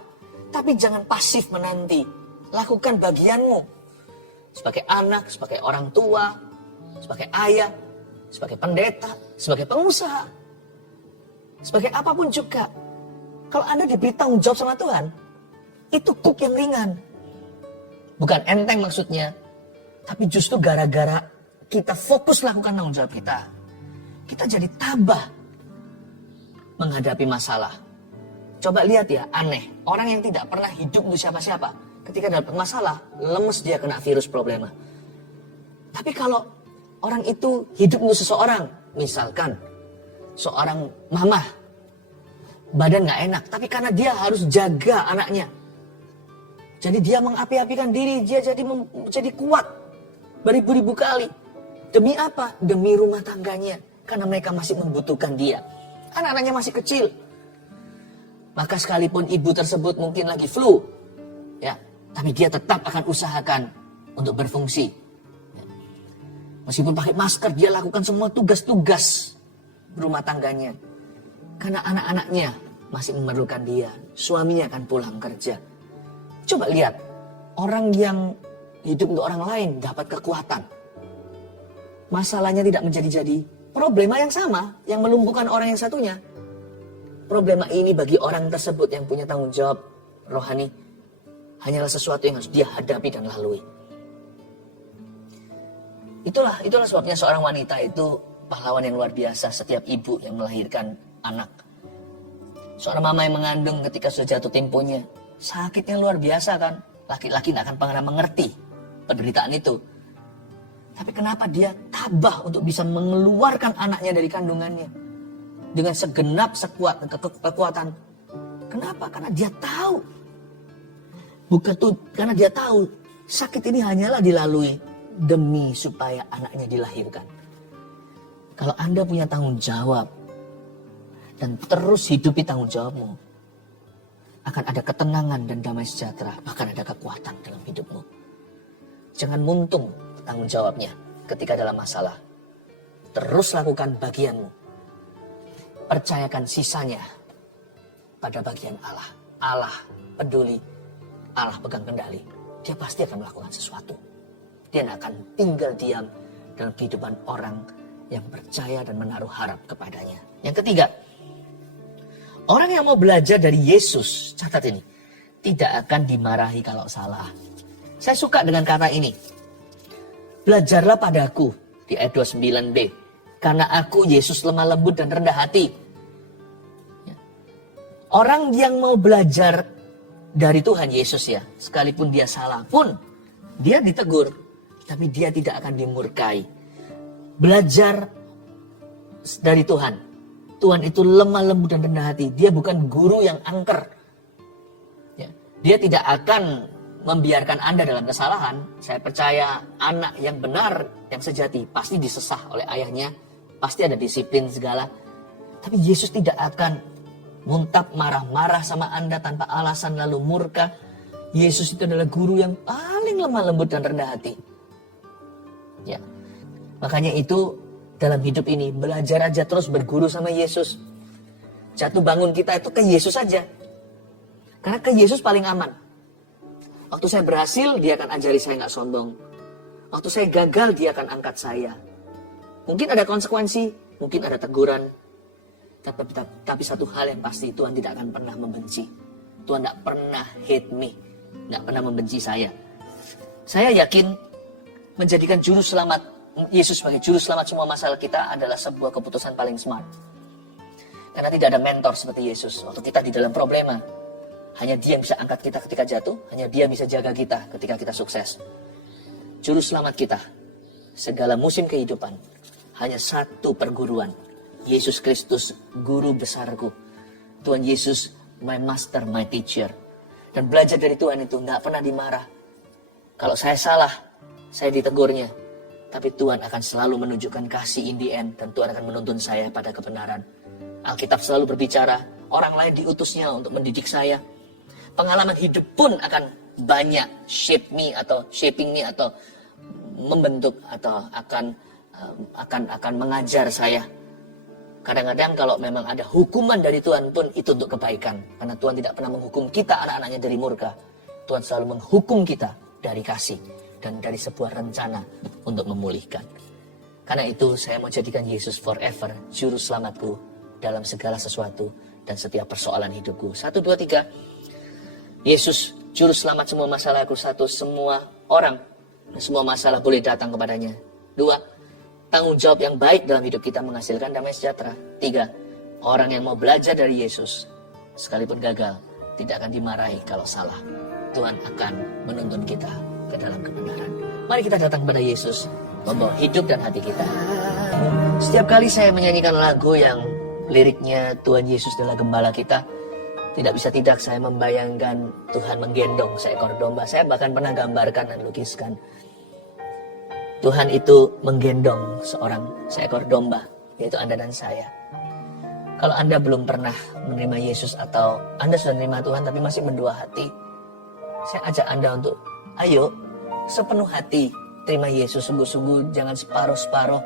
tapi jangan pasif menanti. Lakukan bagianmu. Sebagai anak, sebagai orang tua, sebagai ayah, sebagai pendeta, sebagai pengusaha, sebagai apapun juga. Kalau Anda diberi tanggung jawab sama Tuhan, itu cook yang ringan. Bukan enteng maksudnya, tapi justru gara-gara kita fokus lakukan tanggung jawab kita, kita jadi tabah menghadapi masalah. Coba lihat ya, aneh. Orang yang tidak pernah hidup untuk siapa-siapa, ketika dapat masalah, lemes dia kena virus problema. Tapi kalau orang itu hidup untuk seseorang, misalkan seorang mamah, badan gak enak, tapi karena dia harus jaga anaknya. Jadi dia mengapi-apikan diri, dia jadi kuat beribu-ribu kali. Demi apa? Demi rumah tangganya. Karena mereka masih membutuhkan dia. Anak-anaknya masih kecil. Maka sekalipun ibu tersebut mungkin lagi flu, ya, tapi dia tetap akan usahakan untuk berfungsi. Meskipun pakai masker, dia lakukan semua tugas-tugas rumah tangganya. Karena anak-anaknya masih memerlukan dia. Suaminya akan pulang kerja. Coba lihat, orang yang hidup untuk orang lain dapat kekuatan. Masalahnya tidak menjadi-jadi. Problema yang sama, yang melumpuhkan orang yang satunya. Problema ini bagi orang tersebut yang punya tanggung jawab rohani, hanyalah sesuatu yang harus dia hadapi dan lalui. Itulah sebabnya seorang wanita itu pahlawan yang luar biasa. Setiap ibu yang melahirkan anak, seorang mama yang mengandung ketika sudah jatuh temponya, sakitnya luar biasa kan. Laki-laki tidak akan pernah mengerti penderitaan itu. Tapi kenapa dia tabah untuk bisa mengeluarkan anaknya dari kandungannya dengan segenap sekuat kekuatan? Kenapa? Karena dia tahu. Bukan tuh, karena dia tahu sakit ini hanyalah dilalui demi supaya anaknya dilahirkan. Kalau Anda punya tanggung jawab dan terus hidupi tanggung jawabmu, akan ada ketenangan dan damai sejahtera, bahkan ada kekuatan dalam hidupmu. Jangan muntung tanggung jawabnya ketika dalam masalah. Terus lakukan bagianmu. Percayakan sisanya pada bagian Allah. Allah peduli, Allah pegang kendali. Dia pasti akan melakukan sesuatu. dia tidak akan tinggal diam dalam kehidupan orang yang percaya dan menaruh harap kepadanya. Yang ketiga, orang yang mau belajar dari Yesus, catat ini, tidak akan dimarahi kalau salah. Saya suka dengan kata ini. Belajarlah padaku di ayat 29b. Karena aku Yesus lemah lembut dan rendah hati. Orang yang mau belajar dari Tuhan Yesus ya, sekalipun dia salah pun, dia ditegur. Tapi dia tidak akan dimurkai. Belajar dari Tuhan. Tuhan itu lemah lembut dan rendah hati. Dia bukan guru yang angker. Ya. Dia tidak akan membiarkan Anda dalam kesalahan. Saya percaya anak yang benar, yang sejati, pasti disesah oleh ayahnya. Pasti ada disiplin segala. Tapi Yesus tidak akan muntap marah-marah sama Anda tanpa alasan lalu murka. Yesus itu adalah guru yang paling lemah lembut dan rendah hati. Ya. Makanya itu dalam hidup ini belajar aja terus berguru sama Yesus. Jatuh bangun kita itu ke Yesus saja. Karena ke Yesus paling aman. Waktu saya berhasil, dia akan ajari saya nggak sombong. Waktu saya gagal, dia akan angkat saya. Mungkin ada konsekuensi, mungkin ada teguran. Tapi satu hal yang pasti, Tuhan tidak akan pernah membenci. Tuhan tidak pernah hate me. Tidak pernah membenci saya. Saya yakin menjadikan juru selamat Yesus sebagai juru selamat semua masalah kita adalah sebuah keputusan paling smart. Karena tidak ada mentor seperti Yesus. Waktu kita di dalam problema, hanya dia yang bisa angkat kita ketika jatuh, hanya dia bisa jaga kita ketika kita sukses. Juru selamat kita, segala musim kehidupan, hanya satu perguruan. Yesus Kristus, guru besarku. Tuhan Yesus, my master, my teacher. Dan belajar dari Tuhan itu tidak pernah dimarah. Kalau saya salah, saya ditegurnya. Tapi Tuhan akan selalu menunjukkan kasih in the end. Dan Tuhan akan menuntun saya pada kebenaran. Alkitab selalu berbicara, orang lain diutusnya untuk mendidik saya. Pengalaman hidup pun akan banyak shaping me atau membentuk atau akan mengajar saya. Kadang-kadang kalau memang ada hukuman dari Tuhan pun itu untuk kebaikan. Karena Tuhan tidak pernah menghukum kita anak-anaknya dari murka. Tuhan selalu menghukum kita dari kasih dan dari sebuah rencana untuk memulihkan. Karena itu saya mau jadikan Yesus forever juru selamatku dalam segala sesuatu dan setiap persoalan hidupku. 1, 2, 3. Yesus juru selamat semua masalahku. 1, semua orang dan semua masalah boleh datang kepadanya. 2, tanggung jawab yang baik dalam hidup kita menghasilkan damai sejahtera. 3, orang yang mau belajar dari Yesus sekalipun gagal tidak akan dimarahi kalau salah. Tuhan akan menuntun kita ke dalam kebenaran. Mari kita datang kepada Yesus, membawa hidup dan hati kita. Setiap kali saya menyanyikan lagu yang liriknya Tuhan Yesus adalah gembala kita, tidak bisa tidak saya membayangkan Tuhan menggendong seekor domba. Saya bahkan pernah gambarkan dan lukiskan. Tuhan itu menggendong seekor domba, yaitu Anda dan saya. Kalau Anda belum pernah menerima Yesus atau Anda sudah menerima Tuhan tapi masih mendua hati, saya ajak Anda untuk ayo sepenuh hati terima Yesus sungguh-sungguh, jangan separuh-separuh,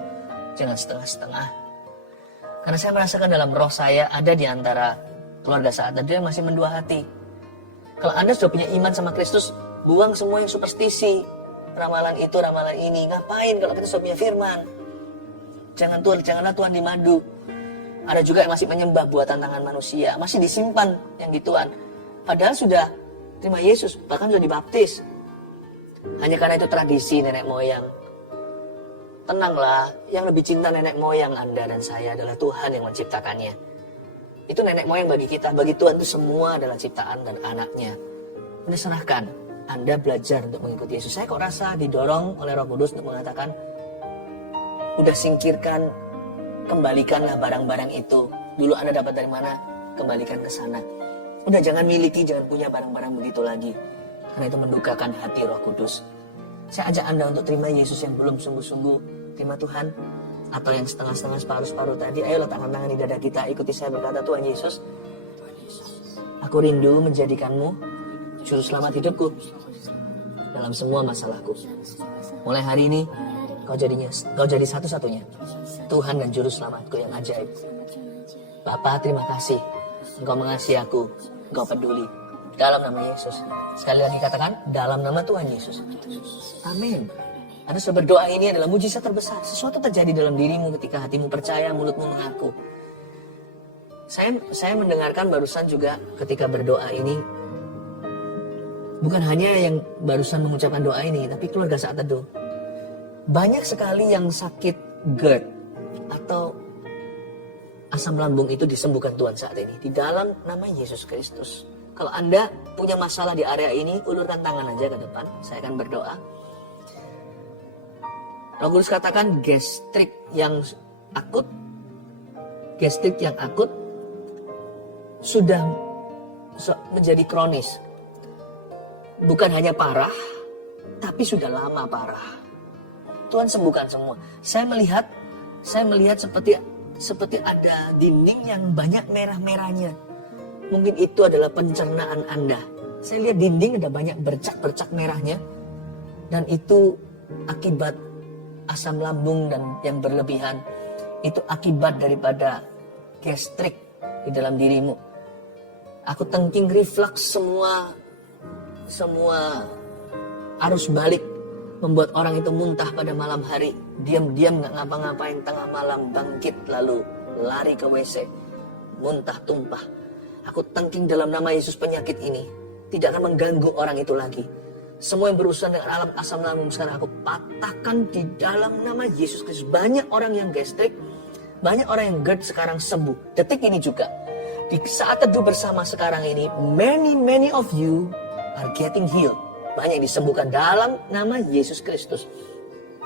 jangan setengah-setengah. Karena saya merasakan dalam roh saya ada di antara keluarga saat tadi yang masih mendua hati. Kalau Anda sudah punya iman sama Kristus, buang semua yang superstisi. Ramalan itu, ramalan ini. Ngapain kalau kita sudah punya firman? Janganlah Tuhan dimadu. Ada juga yang masih menyembah buatan tangan manusia. Masih disimpan yang gituan. Padahal sudah terima Yesus, bahkan sudah dibaptis. Hanya karena itu tradisi nenek moyang. Tenanglah, yang lebih cinta nenek moyang Anda dan saya adalah Tuhan yang menciptakannya. Itu nenek moyang bagi kita. Bagi Tuhan itu semua adalah ciptaan dan anaknya. Anda serahkan. Anda belajar untuk mengikuti Yesus. Saya kok rasa didorong oleh Roh Kudus untuk mengatakan, udah singkirkan, kembalikanlah barang-barang itu. Dulu Anda dapat dari mana? Kembalikan ke sana. Udah jangan miliki, jangan punya barang-barang begitu lagi. Karena itu mendukakan hati Roh Kudus. Saya ajak Anda untuk terima Yesus yang belum sungguh-sungguh terima Tuhan. Atau yang setengah-setengah, separuh-separuh tadi. Ayo letakkan tangan di dada kita. Ikuti saya berkata, Tuhan Yesus, aku rindu menjadikanmu juru selamat hidupku dalam semua masalahku. Mulai hari ini kau jadi satu-satunya Tuhan dan juru selamatku yang ajaib. Bapa, terima kasih Engkau mengasihi aku, Engkau peduli. Dalam nama Yesus. Sekali lagi katakan, dalam nama Tuhan Yesus. Amin. Anda sudah berdoa, ini adalah mujizat terbesar. Sesuatu terjadi dalam dirimu ketika hatimu percaya, mulutmu mengaku. Saya mendengarkan barusan juga ketika berdoa ini, bukan hanya yang barusan mengucapkan doa ini, tapi keluarga saat teduh. Banyak sekali yang sakit GERD atau asam lambung itu disembuhkan Tuhan saat ini di dalam nama Yesus Kristus. Kalau Anda punya masalah di area ini, ulurkan tangan aja ke depan. Saya akan berdoa. Roh Kudus katakan gastrik yang akut sudah menjadi kronis. Bukan hanya parah, tapi sudah lama parah. Tuhan sembuhkan semua. Saya melihat seperti ada dinding yang banyak merah-merahnya. Mungkin itu adalah pencernaan Anda. Saya lihat dinding ada banyak bercak-bercak merahnya. Dan itu akibat asam lambung dan yang berlebihan. Itu akibat daripada gastrik di dalam dirimu. Aku tengking reflux semua arus balik membuat orang itu muntah pada malam hari. Diam-diam gak ngapa-ngapain, tengah malam bangkit lalu lari ke WC. Muntah tumpah. Aku tengking dalam nama Yesus penyakit ini tidak akan mengganggu orang itu lagi. Semua yang berurusan dengan alam asam lambung sekarang aku patahkan di dalam nama Yesus Kristus. Banyak orang yang gastrik, banyak orang yang GERD sekarang sembuh. Detik ini juga, di saat teduh bersama sekarang ini, many of you are getting healed. Banyak yang disembuhkan dalam nama Yesus Kristus.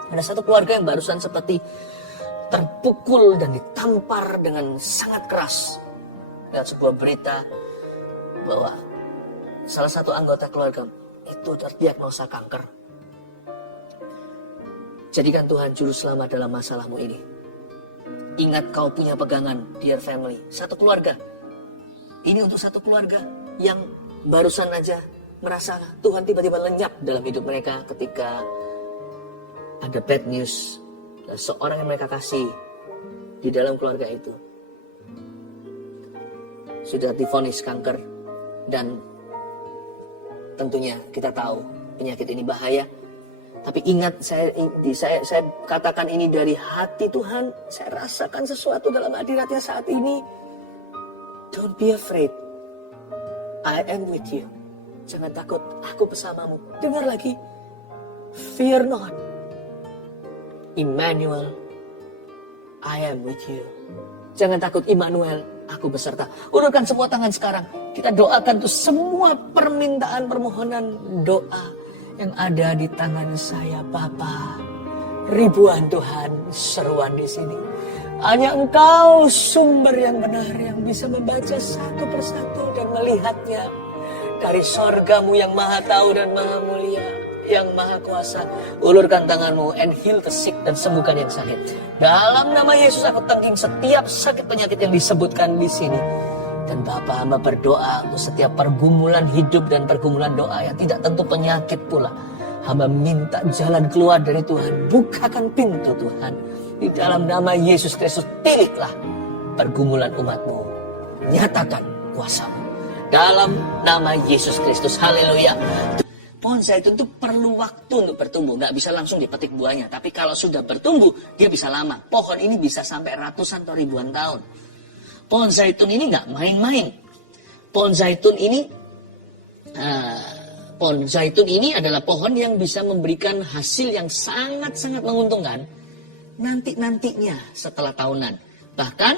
Ada satu keluarga yang barusan seperti terpukul dan ditampar dengan sangat keras. Dan sebuah berita bahwa salah satu anggota keluarga itu terdiagnosa kanker. Jadikan Tuhan juru selamat dalam masalahmu ini. Ingat kau punya pegangan, dear family. Satu keluarga. Ini untuk satu keluarga yang barusan aja merasa Tuhan tiba-tiba lenyap dalam hidup mereka ketika ada bad news. Dan seorang yang mereka kasih di dalam keluarga itu sudah divonis kanker. Dan tentunya kita tahu penyakit ini bahaya. Tapi ingat, saya katakan ini dari hati Tuhan. Saya rasakan sesuatu dalam hadiratnya saat ini. Don't be afraid. I am with you. Jangan takut, aku bersamamu. Dengar lagi. Fear not. Emmanuel, I am with you. Jangan takut, Immanuel, aku beserta. Ulurkan semua tangan sekarang. Kita doakan tuh semua permintaan, permohonan, doa yang ada di tangan saya, Bapa. Ribuan Tuhan seruan di sini. Hanya Engkau sumber yang benar yang bisa membaca satu persatu dan melihatnya dari sorgamu yang maha tahu dan maha mulia, yang maha kuasa. Ulurkan tanganmu and heal the sick, dan sembuhkan yang sakit. Dalam nama Yesus aku tengking setiap sakit penyakit yang disebutkan di sini. Dan Bapa, hamba berdoa untuk setiap pergumulan hidup dan pergumulan doa yang tidak tentu penyakit pula. Hamba minta jalan keluar dari Tuhan. Bukakan pintu Tuhan. Di dalam nama Yesus Kristus, pilihlah pergumulan umatmu. Nyatakan kuasamu. Dalam nama Yesus Kristus, haleluya. Pohon zaitun itu perlu waktu untuk bertumbuh. Nggak bisa langsung dipetik buahnya. Tapi kalau sudah bertumbuh, dia bisa lama. Pohon ini bisa sampai ratusan atau ribuan tahun. Pohon zaitun ini nggak main-main. Pohon zaitun ini adalah pohon yang bisa memberikan hasil yang sangat-sangat menguntungkan nantinya setelah tahunan. Bahkan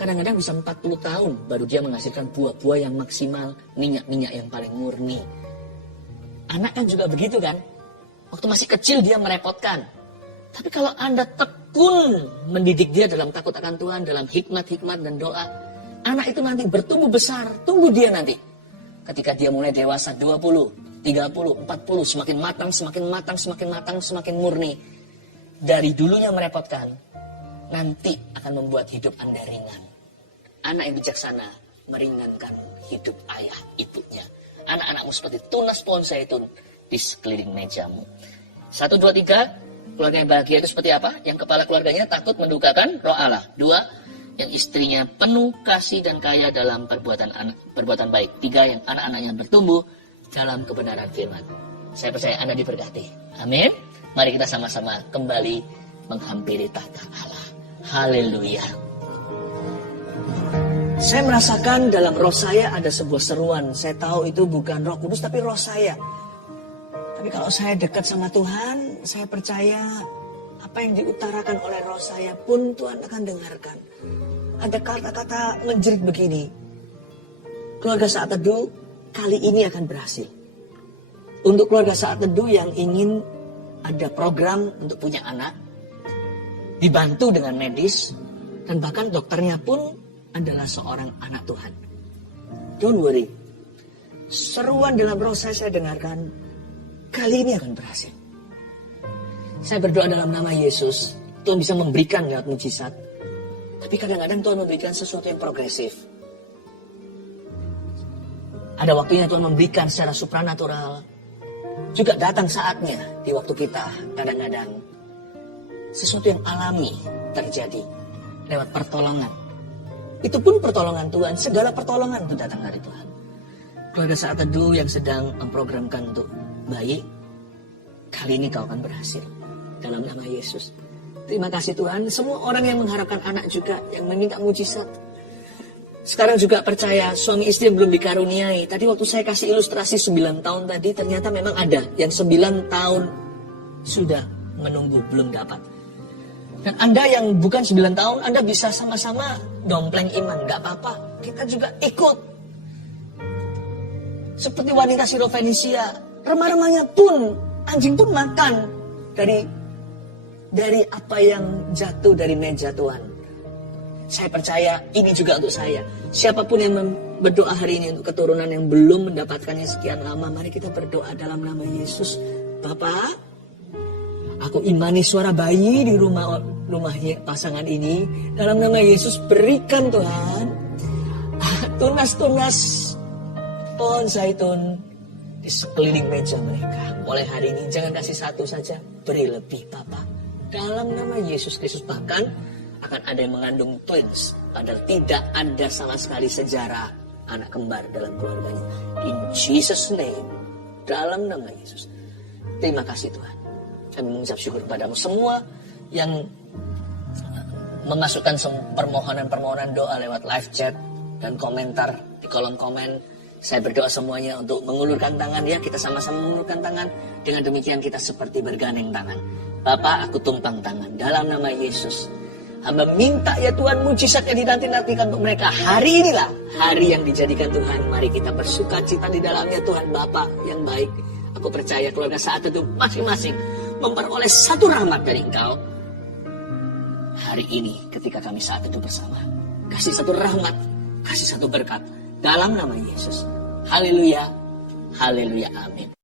kadang-kadang bisa 40 tahun baru dia menghasilkan buah-buah yang maksimal, minyak-minyak yang paling murni. Anak kan juga begitu kan? Waktu masih kecil dia merepotkan. Tapi kalau Anda tekun mendidik dia dalam takut akan Tuhan, dalam hikmat-hikmat dan doa, anak itu nanti bertumbuh besar. Tunggu dia nanti. Ketika dia mulai dewasa 20, 30, 40, semakin matang, semakin murni. Dari dulunya merepotkan, nanti akan membuat hidup Anda ringan. Anak yang bijaksana meringankan hidup ayah ibunya. Anak-anakmu seperti tunas pohon zaitun di sekeliling mejamu. 1, 2, 3. Keluarga yang bahagia itu seperti apa? Yang kepala keluarganya takut mendukakan roh Allah. 2, yang istrinya penuh kasih dan kaya dalam perbuatan baik. 3, yang anak-anaknya bertumbuh dalam kebenaran firman. Saya percaya Anda diberkati. Amin. Mari kita sama-sama kembali menghampiri tahta Allah. Haleluya. Saya merasakan dalam roh saya ada sebuah seruan. Saya tahu itu bukan Roh Kudus tapi roh saya. Tapi kalau saya dekat sama Tuhan, saya percaya apa yang diutarakan oleh roh saya pun Tuhan akan dengarkan. Ada kata-kata menjerit begini. Keluarga Saat Teduh kali ini akan berhasil. Untuk keluarga Saat Teduh yang ingin ada program untuk punya anak, dibantu dengan medis, dan bahkan dokternya pun adalah seorang anak Tuhan. Don't worry. Seruan dalam roh saya dengarkan, kali ini akan berhasil. Saya berdoa dalam nama Yesus, Tuhan bisa memberikan lewat mujizat. Tapi kadang-kadang Tuhan memberikan sesuatu yang progresif. Ada waktunya Tuhan memberikan secara supranatural. Juga datang saatnya di waktu kita kadang-kadang sesuatu yang alami terjadi lewat pertolongan. Itu pun pertolongan Tuhan, segala pertolongan itu datang dari Tuhan. Keluarga Saat Teduh yang sedang memprogramkan untuk bayi, kali ini kau akan berhasil. Dalam nama Yesus. Terima kasih Tuhan. Semua orang yang mengharapkan anak juga, yang meminta mujizat. Sekarang juga percaya suami istri yang belum dikaruniai. Tadi waktu saya kasih ilustrasi 9 tahun tadi, ternyata memang ada yang 9 tahun sudah menunggu, belum dapat. Dan Anda yang bukan 9 tahun, Anda bisa sama-sama dompleng iman. Gak apa-apa, kita juga ikut. Seperti wanita Sirofenisia, remah-remahnya pun, anjing pun makan dari apa yang jatuh dari meja Tuhan. Saya percaya ini juga untuk saya. Siapapun yang berdoa hari ini untuk keturunan yang belum mendapatkannya sekian lama, mari kita berdoa dalam nama Yesus. Bapak, aku imani suara bayi di rumahnya pasangan ini. Dalam nama Yesus berikan Tuhan tunas-tunas pohon zaitun di sekeliling meja mereka. Mulai hari ini jangan kasih satu saja, beri lebih Bapak. Dalam nama Yesus Kristus, bahkan akan ada yang mengandung twins. Padahal tidak ada sama sekali sejarah anak kembar dalam keluarganya. In Jesus name, dalam nama Yesus. Terima kasih Tuhan. Kami mengucap syukur kepadamu semua yang memasukkan permohonan-permohonan doa lewat live chat dan komentar di kolom komen. Saya berdoa semuanya untuk mengulurkan tangan ya. Kita sama-sama mengulurkan tangan. Dengan demikian kita seperti bergandeng tangan. Bapak, aku tumpang tangan dalam nama Yesus. Hamba minta ya Tuhan mujizat yang dinanti-nantikan untuk mereka. Hari inilah hari yang dijadikan Tuhan. Mari kita bersuka cita di dalamnya Tuhan Bapa yang baik. Aku percaya keluarga Saat Teduh masing-masing memperoleh satu rahmat dari Engkau. Hari ini ketika kami Saat Teduh bersama. Kasih satu rahmat, kasih satu berkat. Dalam nama Yesus. Haleluya, haleluya, amin.